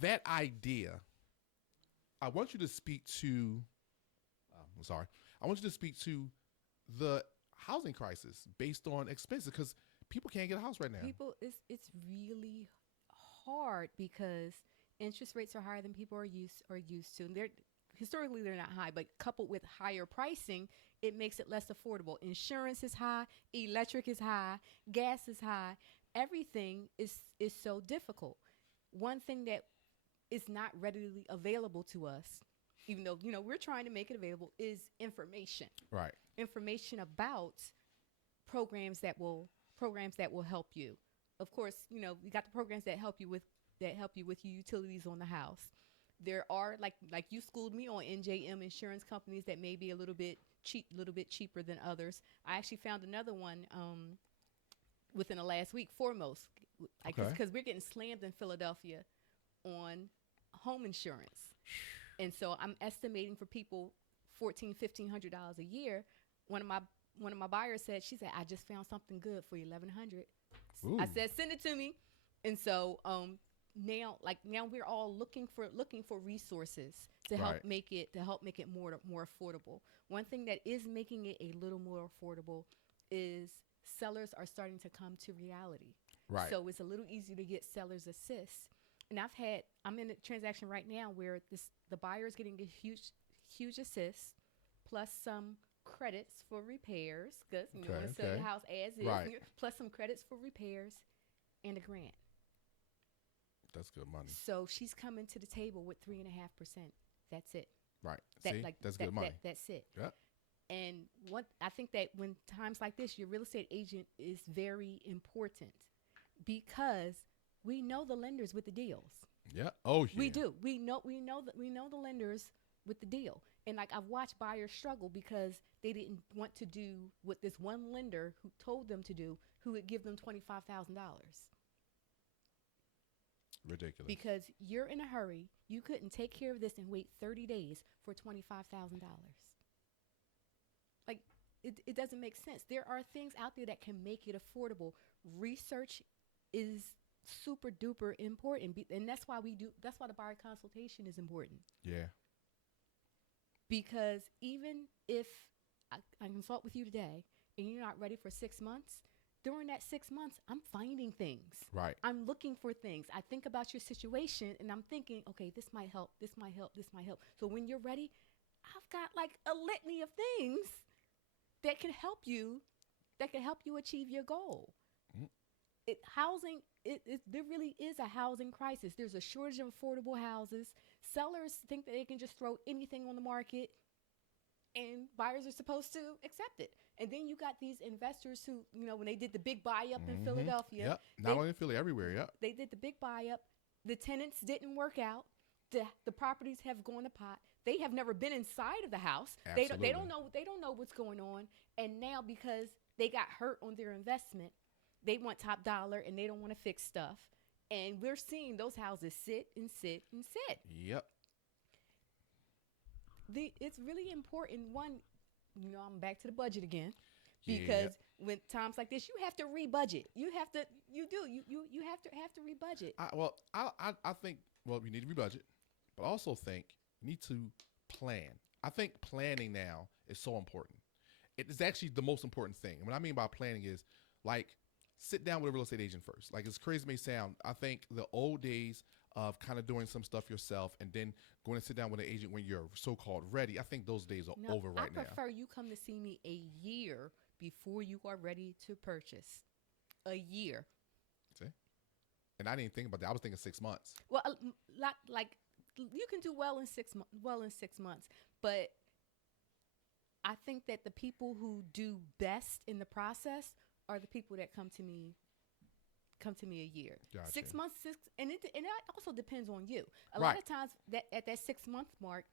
that idea, I want you to speak to, I want you to speak to the housing crisis based on expenses because people can't get a house right now. It's really hard because interest rates are higher than people are used to. And historically they're not high, but coupled with higher pricing, it makes it less affordable. Insurance is high, electric is high, gas is high. Everything is so difficult. One thing that is not readily available to us, even though we're trying to make it available, is information. Right. Information about programs that will help you. Of course, we got the programs that help you with your utilities on the house. There are like you schooled me on NJM insurance companies that may be a little bit cheaper than others. I actually found another one within the last week, Foremost, because we're getting slammed in Philadelphia on home insurance, and so I'm estimating for people $1,500 a year. One of my buyers said, she said, I just found something good for $1,100. I said, send it to me. And so now we're all looking for resources to help make it more affordable. One thing that is making it a little more affordable is sellers are starting to come to reality. Right. So it's a little easier to get sellers assist. And I'm in a transaction right now where the buyer is getting a huge assist plus some credits for repairs because you want to sell the house as is, plus some credits for repairs and a grant. That's good money. So she's coming to the table with 3.5%. That's it. Right. That's good money. That's it. Yeah. And I think that when times like this, your real estate agent is very important because we know the lenders with the deals. Yeah. Oh, yeah. We do. We know the lenders with the deal. And like I've watched buyers struggle because they didn't want to do what this one lender who told them to do, who would give them $25,000. Ridiculous. Because you're in a hurry. You couldn't take care of this and wait 30 days for $25,000. it doesn't make sense. There are things out there that can make it affordable. Research is super duper important, and that's why that's why the buyer consultation is important. Yeah. Because even if I consult with you today and you're not ready for 6 months, during that 6 months, I'm finding things. Right. I'm looking for things. I think about your situation and I'm thinking, okay, this might help, this might help, this might help. So when you're ready, I've got like a litany of things that can help you, achieve your goal. Mm. There really is a housing crisis. There's a shortage of affordable houses. Sellers think that they can just throw anything on the market and buyers are supposed to accept it. And then you got these investors who, when they did the big buy up in Philadelphia. Yep. Not only in Philly, everywhere. Yep. They did the big buy up. The tenants didn't work out. The properties have gone to pot. They have never been inside of the house. Absolutely. They don't know what's going on. And now because they got hurt on their investment, they want top dollar and they don't want to fix stuff. And we're seeing those houses sit and sit and sit. Yep. It's really important. One, I'm back to the budget again, because when times like this, you have to rebudget. You have to rebudget. I think you need to rebudget, but I also think you need to plan. I think planning now is so important. It is actually the most important thing. And what I mean by planning is like sit down with a real estate agent first. Like as crazy as it may sound, I think the old days of kind of doing some stuff yourself and then going to sit down with an agent when you're so-called ready, I think those days are over right now. I prefer you come to see me a year before you are ready to purchase. A year. See? And I didn't think about that. I was thinking 6 months. Well, like you can do well in 6 months, but I think that the people who do best in the process are the people that come to me a year. Gotcha. 6 months, and that also depends on you. A Right. lot of times that at that 6 month mark,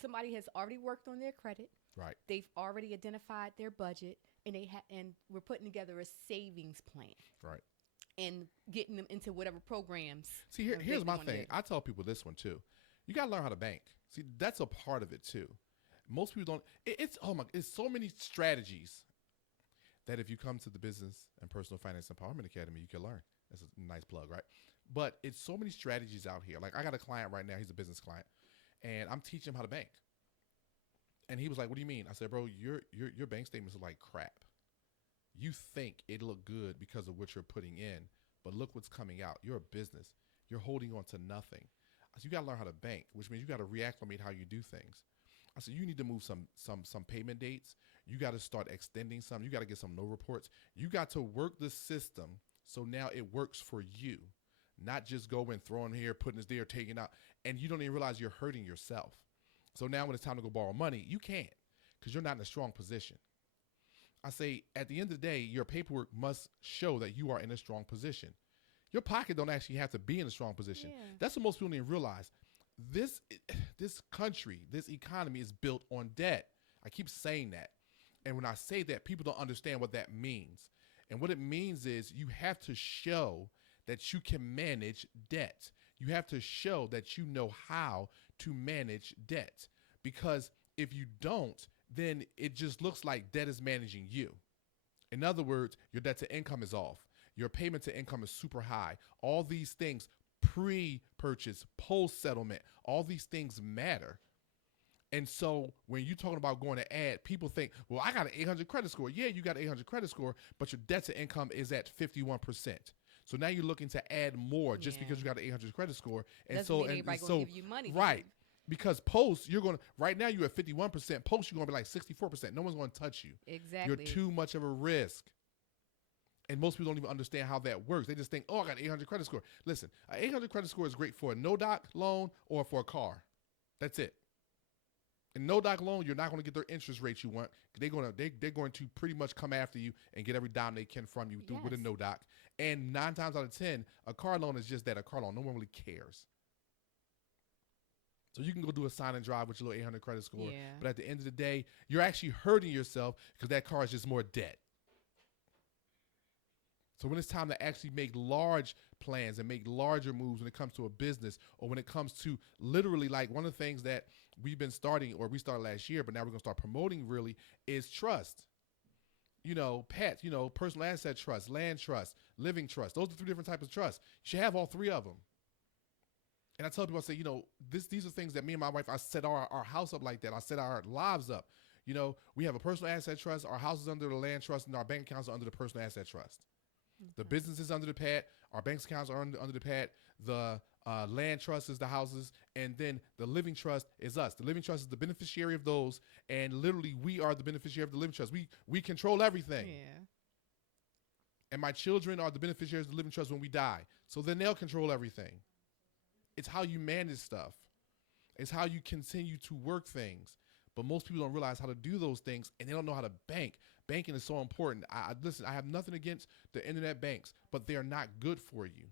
somebody has already worked on their credit. Right. They've already identified their budget, and and we're putting together a savings plan. Right. And getting them into whatever programs. See, here's my thing. I tell people this one too. You got to learn how to bank. See, that's a part of it too. Most people don't. It's so many strategies that if you come to the Business and Personal Finance Empowerment Academy, you can learn. That's a nice plug, right? But it's so many strategies out here. Like I got a client right now. He's a business client, and I'm teaching him how to bank. And he was like, "What do you mean?" I said, "Bro, your bank statements are like crap. You think it look good because of what you're putting in, but look what's coming out. You're a business. You're holding on to nothing. I said, you got to learn how to bank, which means you got to reacclimate how you do things. I said, you need to move some payment dates. You got to start extending some. You got to get some no reports. You got to work the system so now it works for you, not just go and throwing here, putting this there, taking out, and you don't even realize you're hurting yourself. So now when it's time to go borrow money, you can't because you're not in a strong position. I say, at the end of the day, your paperwork must show that you are in a strong position. Your pocket don't actually have to be in a strong position. Yeah. That's what most people didn't realize. This country, this economy is built on debt. I keep saying that. And when I say that, people don't understand what that means. And what it means is you have to show that you can manage debt. You have to show that you know how to manage debt. Because if you don't, then it just looks like debt is managing you. In other words, your debt to income is off. Your payment to income is super high. All these things, pre-purchase, post-settlement, all these things matter. And so when you're talking about going to add, people think, well, I got an 800 credit score. Yeah, you got an 800 credit score, but your debt to income is at 51%. So now you're looking to add more just because you got an 800 credit score. And doesn't so, mean everybody gonna give you money. Right. Because post, right now you're at 51%. Post, you're going to be like 64%. No one's going to touch you. Exactly. You're too much of a risk. And most people don't even understand how that works. They just think, oh, I got an 800 credit score. Listen, an 800 credit score is great for a no-doc loan or for a car. That's it. In no-doc loan, you're not going to get their interest rates you want. They're going to pretty much come after you and get every dime they can from you with a no-doc. And 9 times out of 10, a car loan is just that, a car loan. No one really cares. So you can go do a sign and drive with your little 800 credit score. Yeah. But at the end of the day, you're actually hurting yourself because that car is just more debt. So when it's time to actually make large plans and make larger moves when it comes to a business or when it comes to literally, like, one of the things that we started last year, but now we're going to start promoting really is trust. pets, personal asset trust, land trust, living trust. Those are 3 different types of trust. You should have all 3 of them. And I tell people, I say, these are things that me and my wife, I set our house up like that. I set our lives up. We have a personal asset trust. Our house is under the land trust, and our bank accounts are under the personal asset trust. Okay. The business is under the PAT. Our bank accounts are under the PAT. The land trust is the houses, and then the living trust is us. The living trust is the beneficiary of those, and literally we are the beneficiary of the living trust. We control everything. Yeah. And my children are the beneficiaries of the living trust when we die. So then they'll control everything. It's how you manage stuff. It's how you continue to work things. But most people don't realize how to do those things, and they don't know how to bank. Banking is so important. Listen, I have nothing against the internet banks, but they are not good for you.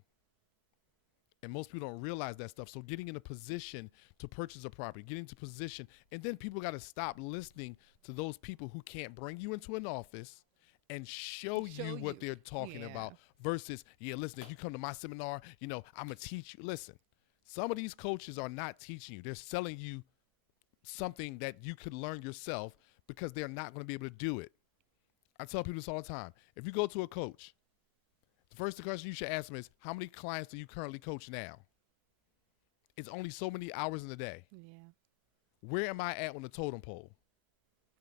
And most people don't realize that stuff. So getting in a position to purchase a property, getting into position, and then people got to stop listening to those people who can't bring you into an office and show you what they're talking about versus, listen, if you come to my seminar, I'm going to teach you. Listen, some of these coaches are not teaching you. They're selling you something that you could learn yourself because they're not going to be able to do it. I tell people this all the time. If you go to a coach, the first question you should ask them is, how many clients do you currently coach now? It's only so many hours in the day. Yeah. Where am I at on the totem pole?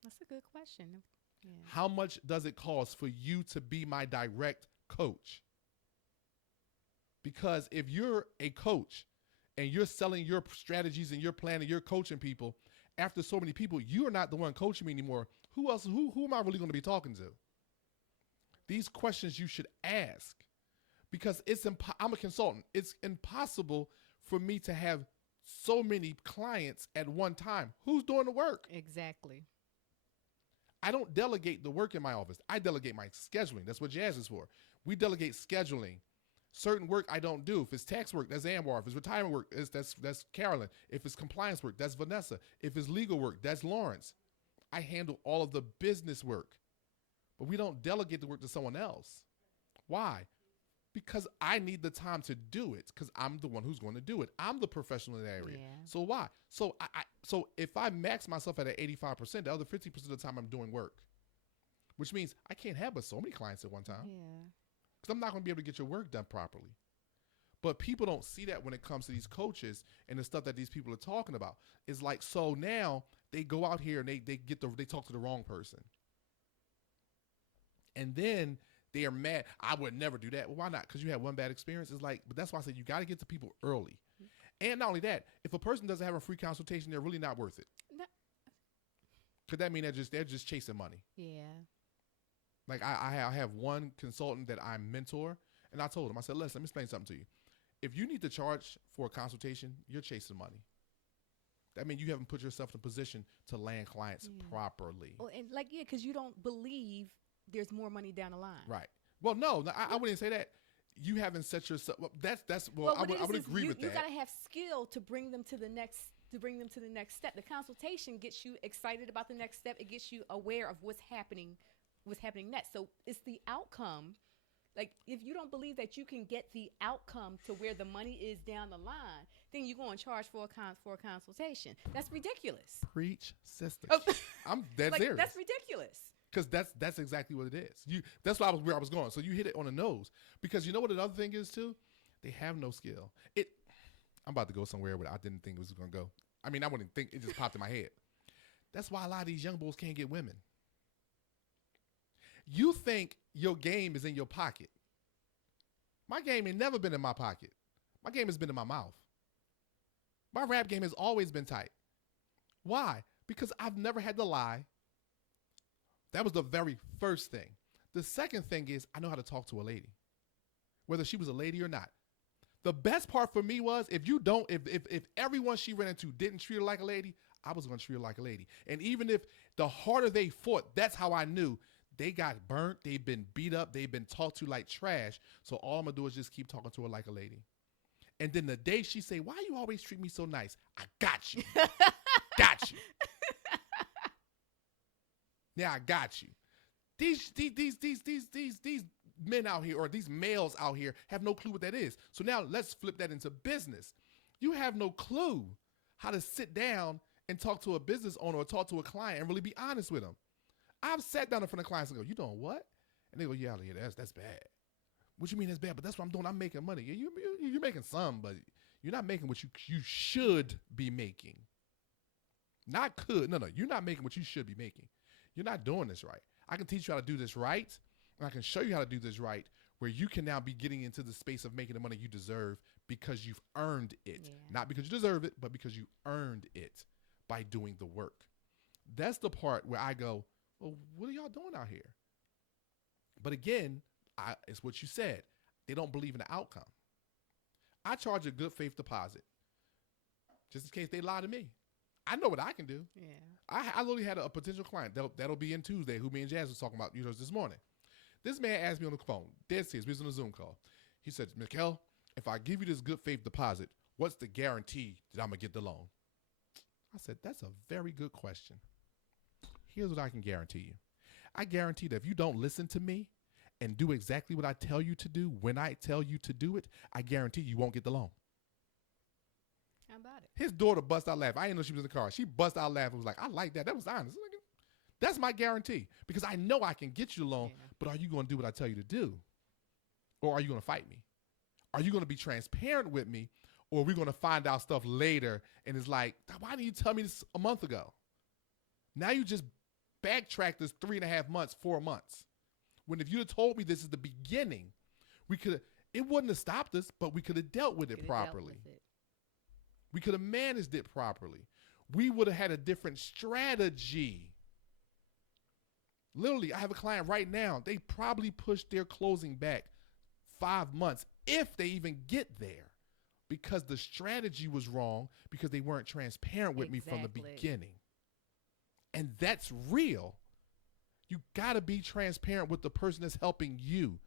That's a good question. Yeah. How much does it cost for you to be my direct coach? Because if you're a coach and you're selling your strategies and your plan and you're coaching people, after so many people, you are not the one coaching me anymore. Who else? Who am I really going to be talking to? These questions you should ask, because I'm a consultant. It's impossible for me to have so many clients at one time. Who's doing the work? Exactly. I don't delegate the work in my office. I delegate my scheduling. That's what Jazz is for. We delegate scheduling. Certain work I don't do. If it's tax work, that's Anwar. If it's retirement work, that's Carolyn. If it's compliance work, that's Vanessa. If it's legal work, that's Lawrence. I handle all of the business work. But we don't delegate the work to someone else. Why? Because I need the time to do it, because I'm the one who's going to do it. I'm the professional in that area. Yeah. So why? So so if I max myself at an 85%, the other 50% of the time I'm doing work, which means I can't have but so many clients at one time. Yeah. Because I'm not going to be able to get your work done properly. But people don't see that when it comes to these coaches and the stuff that these people are talking about. It's like, so now they go out here and they talk to the wrong person. And then they are mad. I would never do that. Well, why not? Because you had one bad experience. It's like, but that's why I said you got to get to people early. And not only that, if a person doesn't have a free consultation, they're really not worth it. No. Could that mean they're just chasing money? Yeah. Like I have one consultant that I mentor, and I told him, I said, listen, let me explain something to you. If you need to charge for a consultation, you're chasing money. That means you haven't put yourself in a position to land clients properly. Oh, and because you don't believe there's more money down the line. Right. Well, no, I wouldn't say that. You haven't set yourself. Well, I would agree with that. You gotta have skill to bring them to the next step. The consultation gets you excited about the next step. It gets you aware of what's happening next. So it's the outcome. Like, if you don't believe that you can get the outcome to where the money is down the line, then you're going to charge for a consultation. That's ridiculous. Preach, sister. Oh. I'm dead serious. That's ridiculous. Because that's exactly what it is. That's where I was going. So you hit it on the nose. Because you know what another thing is too? They have no skill. I'm about to go somewhere where I didn't think it was going to go. I mean, I wouldn't think, it just popped in my head. That's why a lot of these young bulls can't get women. You think your game is in your pocket. My game ain't never been in my pocket. My game has been in my mouth. My rap game has always been tight. Why? Because I've never had to lie. That was the very first thing. The second thing is I know how to talk to a lady, whether she was a lady or not. The best part for me was if everyone she ran into didn't treat her like a lady, I was going to treat her like a lady. And even if the harder they fought, that's how I knew they got burnt, they've been beat up, they've been talked to like trash. So all I'm going to do is just keep talking to her like a lady. And then the day she say, why you always treat me so nice? I got you. Got you. Yeah, I got you. These men out here, or these males out here, have no clue what that is. So now let's flip that into business. You have no clue how to sit down and talk to a business owner or talk to a client and really be honest with them. I've sat down in front of clients and go, you doing what? And they go, yeah, that's bad. What you mean that's bad? But that's what I'm doing. I'm making money. You're making some, but you're not making what you should be making. Not could. No, you're not making what you should be making. You're not doing this right. I can teach you how to do this right, and I can show you how to do this right, where you can now be getting into the space of making the money you deserve because you've earned it. Yeah. Not because you deserve it, but because you earned it by doing the work. That's the part where I go, well, what are y'all doing out here? But again, it's what you said. They don't believe in the outcome. I charge a good faith deposit just in case they lie to me. I know what I can do. Yeah. I literally had a potential client that'll be in Tuesday who me and Jazz was talking about this morning. This man asked me on the phone, dead serious, we was on a Zoom call. He said, Mickel, if I give you this good faith deposit, what's the guarantee that I'm going to get the loan? I said, that's a very good question. Here's what I can guarantee you. I guarantee that if you don't listen to me and do exactly what I tell you to do when I tell you to do it, I guarantee you won't get the loan. How about it? His daughter bust out laughing. I didn't know she was in the car. She bust out laughing. Was like, I like that. That was honest. That's my guarantee because I know I can get you the loan, but are you going to do what I tell you to do? Or are you going to fight me? Are you going to be transparent with me? Or are we going to find out stuff later and it's like, why didn't you tell me this a month ago? Now you just backtrack this 3.5 months, 4 months. When if you had told me this is the beginning, it wouldn't have stopped us, but we could have dealt with it properly. We could have managed it properly. We would have had a different strategy. Literally, I have a client right now. They probably pushed their closing back 5 months, if they even get there, because the strategy was wrong, because they weren't transparent with me from the beginning. And that's real. You got to be transparent with the person that's helping you.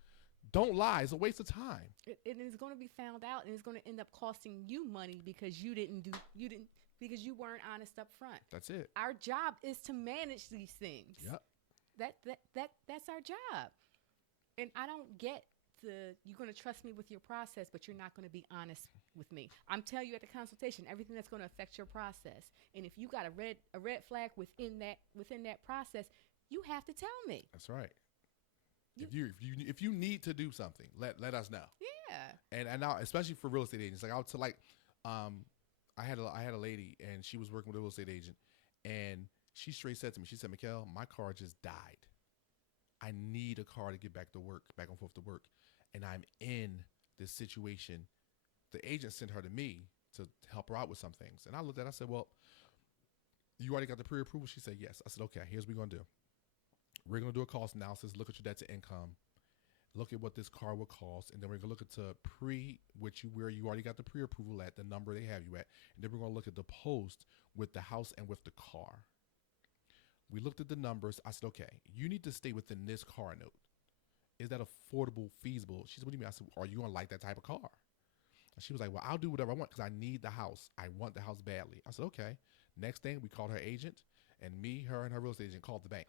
Don't lie. It's a waste of time. It is going to be found out, and it's going to end up costing you money because because you weren't honest up front. That's it. Our job is to manage these things. Yep. That's our job. And I don't get you're going to trust me with your process, but you're not going to be honest with me. I'm telling you at the consultation everything that's going to affect your process. And if you got a red flag within that process, you have to tell me. That's right. If you need to do something, let us know. Yeah. And now, especially for real estate agents, I had a lady and she was working with a real estate agent, and she straight said to me, she said, Mickel, my car just died. I need a car to get back and forth to work. And I'm in this situation. The agent sent her to me to help her out with some things. And I looked at her, I said, well, you already got the pre-approval? She said, yes. I said, okay, here's what we're going to do. We're going to do a cost analysis, look at your debt to income, look at what this car will cost, and then we're going to look at where you already got the pre-approval at, the number they have you at, and then we're going to look at the post with the house and with the car. We looked at the numbers. I said, okay, you need to stay within this car note. Is that affordable, feasible? She said, what do you mean? I said, are you going to like that type of car? And she was like, well, I'll do whatever I want because I need the house. I want the house badly. I said, okay. Next thing, we called her agent, and her and her real estate agent called the bank.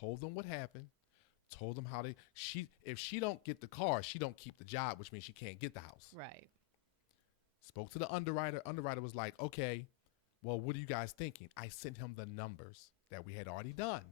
Told them what happened. Told them how if she don't get the car, she don't keep the job, which means she can't get the house. Right. Spoke to the underwriter. Underwriter was like, okay, well, what are you guys thinking? I sent him the numbers that we had already done.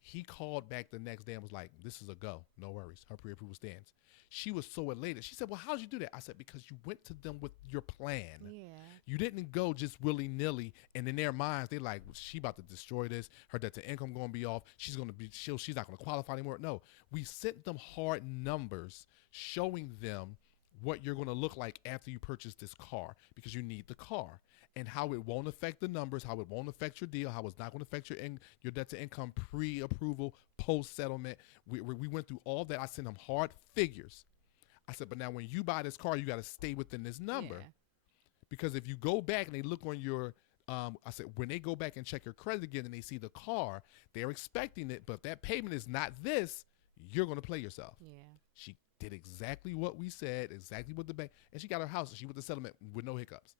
He called back the next day and was like, this is a go. No worries. Her pre-approval stands. She was so elated. She said, well, how'd you do that? I said, because you went to them with your plan. Yeah. You didn't go just willy-nilly. And in their minds, they're like, she about to destroy this. Her debt to income going to be off. She's not going to qualify anymore. No, we sent them hard numbers showing them what you're going to look like after you purchase this car, because you need the car, and how it won't affect the numbers, how it won't affect your deal, how it's not going to affect your debt to income pre-approval, post-settlement. We went through all that. I sent them hard figures. I said, but now when you buy this car, you got to stay within this number. Yeah. Because if you go back and they look on your, I said, when they go back and check your credit again and they see the car, they're expecting it, but if that payment is not this, you're going to play yourself. Yeah. She did exactly what we said, exactly what the bank, and she got her house and she went to settlement with no hiccups.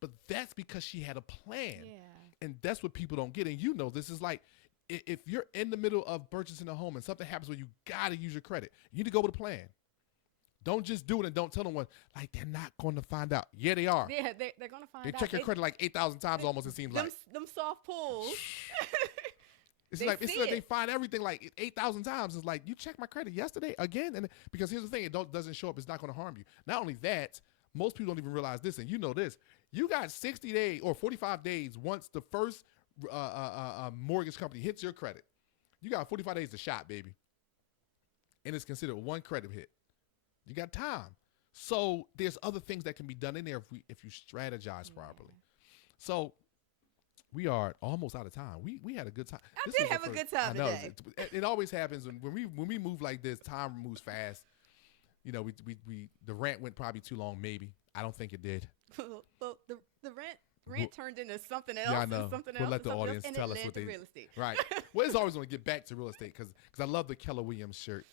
But that's because she had a plan. Yeah. And that's what people don't get. And this is like, if you're in the middle of purchasing a home and something happens where you got to use your credit, you need to go with a plan. Don't just do it and don't tell them like they're not going to find out. Yeah, they are. Yeah, they're going to find out. They check your credit like 8,000 times almost, it seems like. Them soft pulls. It's They like it's see like they it. find everything like 8,000 times. It's like, you checked my credit yesterday again, and because here's the thing, doesn't show up. It's not going to harm you. Not only that, most people don't even realize this, and you know this. You got 60 days or 45 days once the first mortgage company hits your credit. You got 45 days to shop, baby, and it's considered one credit hit. You got time. So there's other things that can be done in there if you strategize properly. So we are almost out of time. We had a good time. I did have a good time today. It always happens when we move like this. Time moves fast. You know, we the rant went probably too long. Maybe I don't think it did. Well, the rant turned into something else. Yeah, I know. Something We'll else, let the something audience else, tell and us it what led they to real estate. Right. Well, it's always going to get back to real estate because I love the Keller Williams shirt.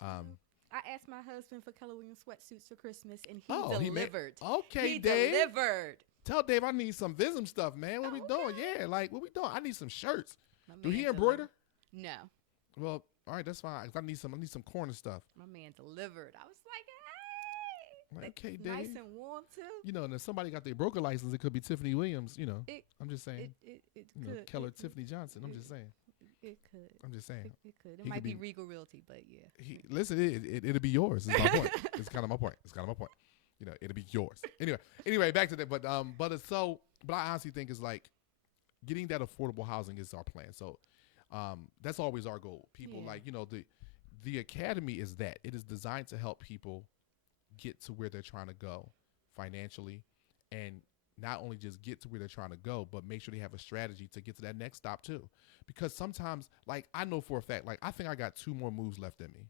I asked my husband for Keller Williams sweatsuits for Christmas, and he delivered. delivered. Okay, he Dave. delivered. Tell Dave I need some Vism stuff, man. What we doing? Yeah, like what we doing? I need some shirts. Do he embroider? No. Well, all right, that's fine. I need some corner stuff. My man delivered. I was like, hey. Okay, Dave. Nice and warm too. You know, and if somebody got their broker license, it could be Tifphani Williams. You know, I'm just saying. It you know, could. Keller Tiffany Johnson. I'm just saying. It could. I'm just saying. It could. It He might could be be- Regal Realty, but yeah. Listen, it'll be yours. Is my point. It's kind of my point. You know, it'll be yours. Anyway, back to that. But I honestly think it's like getting that affordable housing is our plan. So that's always our goal. People Yeah. like, you know, the academy is that it is designed to help people get to where they're trying to go financially, and not only just get to where they're trying to go, but make sure they have a strategy to get to that next stop too. Because sometimes, like, I know for a fact, like, I think I got 2 more moves left in me.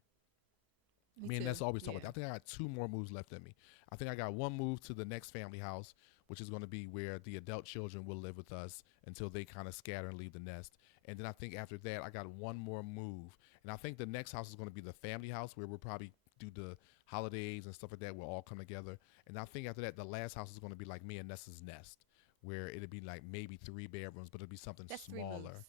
Me and that's always talking about that. I think I got 2 more moves left in me. I think I got 1 move to the next family house, which is going to be where the adult children will live with us until they kind of scatter and leave the nest. And then I think after that, I got 1 more move. And I think the next house is going to be the family house, where we'll probably do the holidays and stuff like that. We'll all come together. And I think after that, the last house is going to be like me and Nessa's nest, where it'll be like maybe 3 bedrooms, but it'll be something That's 3 smaller. moves.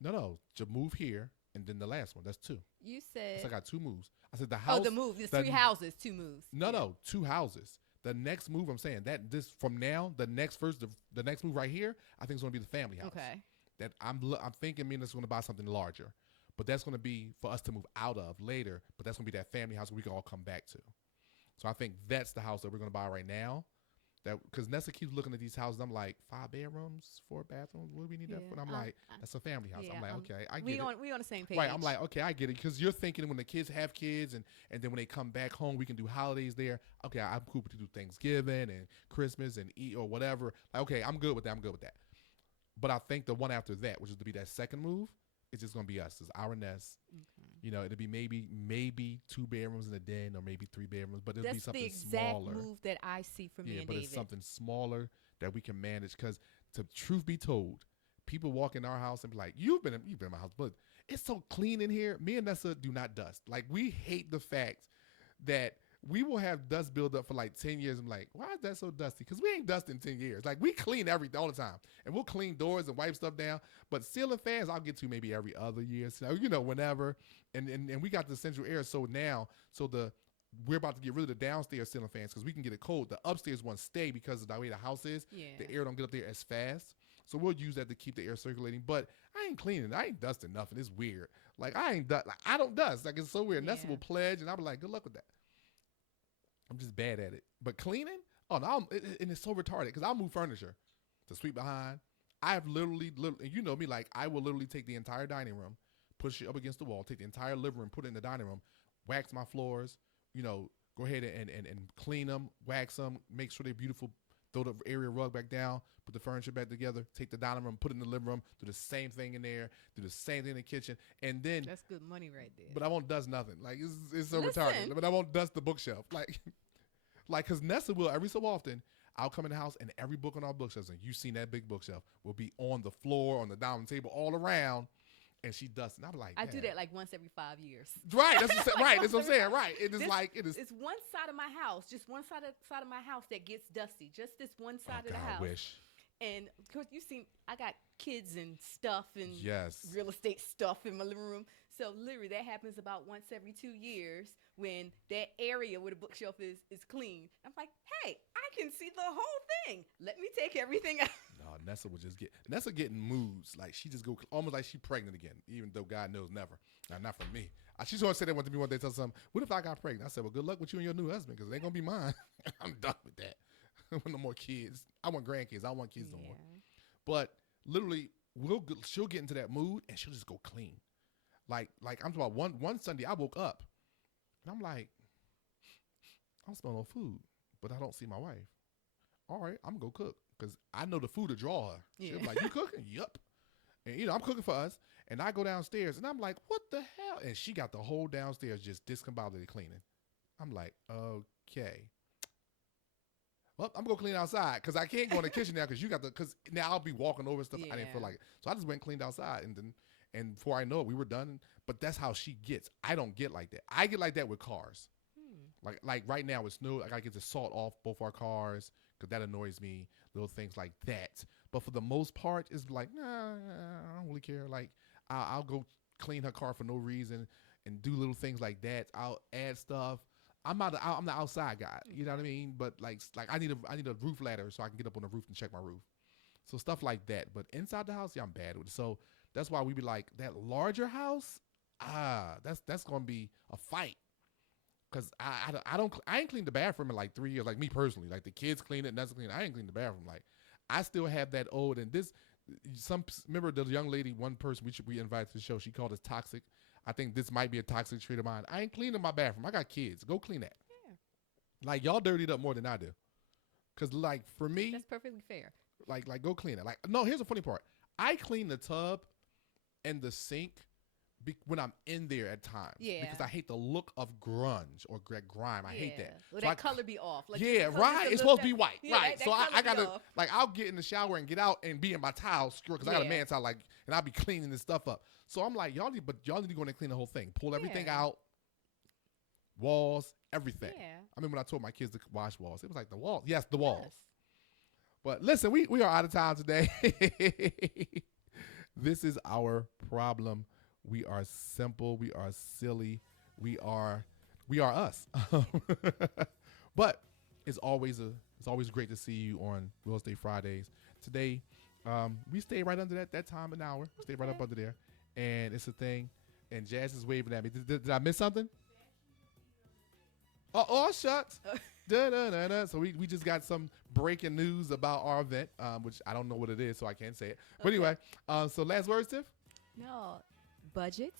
No, to move here, and then the last one. That's 2. You said. So I got 2 moves. I said the house. Oh, the move. There's 3 houses, 2 moves. No, 2 houses. The next move, I'm saying that this from now, the next move right here, I think is going to be the family house. Okay. That I'm thinking me and us going to buy something larger, but that's going to be for us to move out of later. But that's going to be that family house we can all come back to. So I think that's the house that we're going to buy right now. That because Nessa keeps looking at these houses, I'm like 5 bedrooms, 4 bathrooms. What do we need that for? And I'm like, that's a family house. Yeah, I'm like, okay, I get we it. on the same page. Right, I'm like, okay, I get it, because you're thinking when the kids have kids, and then when they come back home, we can do holidays there. Okay, I'm cool to do Thanksgiving and Christmas and eat or whatever. Like, okay, I'm good with that. But I think the one after that, which is to be that second move, is just gonna be us. It's our nest. Okay. You know, it'll be maybe 2 bedrooms and a den, or maybe 3 bedrooms, but it'll be something smaller. That's the exact smaller. move that I see for me and but David. It's something smaller that we can manage. Because, to truth be told, people walk in our house and be like, "You've been in my house, but it's so clean in here." Me and Nessa do not dust. Like, we hate the fact that we will have dust build up for like 10 years. I'm like, why is that so dusty? Because we ain't dusted in 10 years. Like, we clean everything all the time. And we'll clean doors and wipe stuff down. But ceiling fans, I'll get to maybe every other year. So, you know, whenever. And we got the central air. So now, we're about to get rid of the downstairs ceiling fans because we can get it cold. The upstairs ones stay because of the way the house is. Yeah. The air don't get up there as fast. So we'll use that to keep the air circulating. But I ain't cleaning. I ain't dusting nothing. It's weird. Like, I don't dust. Like, it's so weird. Yeah. Nessa will pledge, and I'll be like, good luck with that. I'm just bad at it. But cleaning? Oh, no. And it's so retarded because I'll move furniture to sweep behind. I've literally, and you know me, like, I will literally take the entire dining room, push it up against the wall, take the entire living room, put it in the dining room, wax my floors, you know, go ahead and clean them, wax them, make sure they're beautiful, throw the area rug back down, put the furniture back together, take the dining room, put it in the living room, do the same thing in there, do the same thing in the kitchen, and then... That's good money right there. But I won't dust nothing. Like, it's so retarded. But I won't dust the bookshelf. Like, because Nessa will, every so often, I'll come in the house and every book on our bookshelves, and you've seen that big bookshelf, will be on the floor, on the dining table, all around, and she dusts. And I'm like, I do that like once every 5 years. Right, that's what, right. That's what I'm saying. Right, it is It's one side of my house, just one side of my house that gets dusty. Just this one side of the house. I wish. And of course, you see, I got kids and stuff and Yes. real estate stuff in my living room. So literally that happens about once every 2 years when that area where the bookshelf is clean. I'm like, hey, I can see the whole thing. Let me take everything out. No, Nessa would just Nessa getting moods. Like she just go almost like she pregnant again, even though God knows never. Now, not for me. She's going to say that one to me one day, tell something. What if I got pregnant? I said, well, good luck with you and your new husband because it ain't going to be mine. I'm done with that. I want no more kids. I want grandkids. I don't want kids no more. But literally, she'll get into that mood and she'll just go clean. Like I'm talking about one Sunday, I woke up and I'm like, I'm smelling no food, but I don't see my wife. All right, I'm going to go cook because I know the food to draw her. She'll be like, you cooking? Yup. And, I'm cooking for us. And I go downstairs and I'm like, what the hell? And she got the whole downstairs just discombobulated cleaning. I'm like, okay. Well, I'm going to clean outside because I can't go in the kitchen now because now I'll be walking over and stuff. I didn't feel like it. So I just went and cleaned outside. And before I know it, we were done. But that's how she gets. I don't get like that. I get like that with cars. Like right now with snow, I got to get the salt off both our cars because that annoys me. Little things like that. But for the most part, it's like, nah, I don't really care. Like, I'll go clean her car for no reason and do little things like that. I'll add stuff. I'm the outside guy. You know what I mean? But like I need a roof ladder so I can get up on the roof and check my roof. So stuff like that. But inside the house, yeah, I'm bad with it. So that's why we be like that larger house. That's gonna be a fight. Cause I ain't cleaned the bathroom in like 3 years. Like me personally, like the kids clean it, and that's clean. I ain't cleaned the bathroom. Like I still have that old and this. Remember the young lady, one person we invited to the show. She called us toxic. I think this might be a toxic trait of mine. I ain't cleaning my bathroom. I got kids. Go clean that. Yeah. Like y'all dirtied up more than I do. Cause like for me, that's perfectly fair. Like go clean it. Like no, here's the funny part. I clean the tub and the sink when I'm in there at times. Yeah. Because I hate the look of grunge or grime. I hate that. Well, so that color be off. Like yeah, right. It's supposed to be white. Yeah, right. That so I gotta off. like I'll get in the shower and get out and be in my towel because I got a man towel and I'll be cleaning this stuff up. So I'm like, y'all need to go in and clean the whole thing. Pull everything out. Walls, everything. Yeah. I mean when I told my kids to wash walls, it was like the walls. Yes, the walls. Yes. But listen, we are out of time today. This is our problem. We are simple. We are silly. We are us. But it's always great to see you on Real Estate Fridays. Today, we stay right under that time an hour. We stay right up under there, and it's a thing. And Jazz is waving at me. Did I miss something? Oh shucks. So we just got some breaking news about our event, which I don't know what it is, so I can't say it. But anyway, so last words, Tiff? No. Budget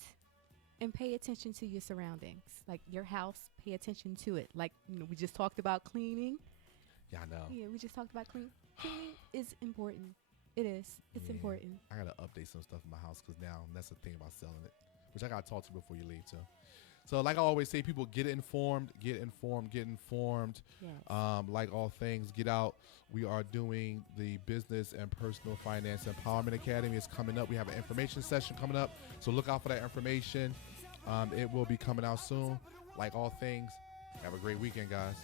and pay attention to your surroundings. Like your house, pay attention to it. Like we just talked about cleaning. Yeah, I know. Yeah, we just talked about cleaning. Cleaning is important. It is. It's important. I gotta update some stuff in my house because now that's the thing about selling it, which I gotta talk to you before you leave too. So like I always say, people get informed. Yes. Like all things, get out. We are doing the Business and Personal Finance Empowerment Academy. It's coming up. We have an information session coming up. So look out for that information. It will be coming out soon. Like all things, have a great weekend, guys.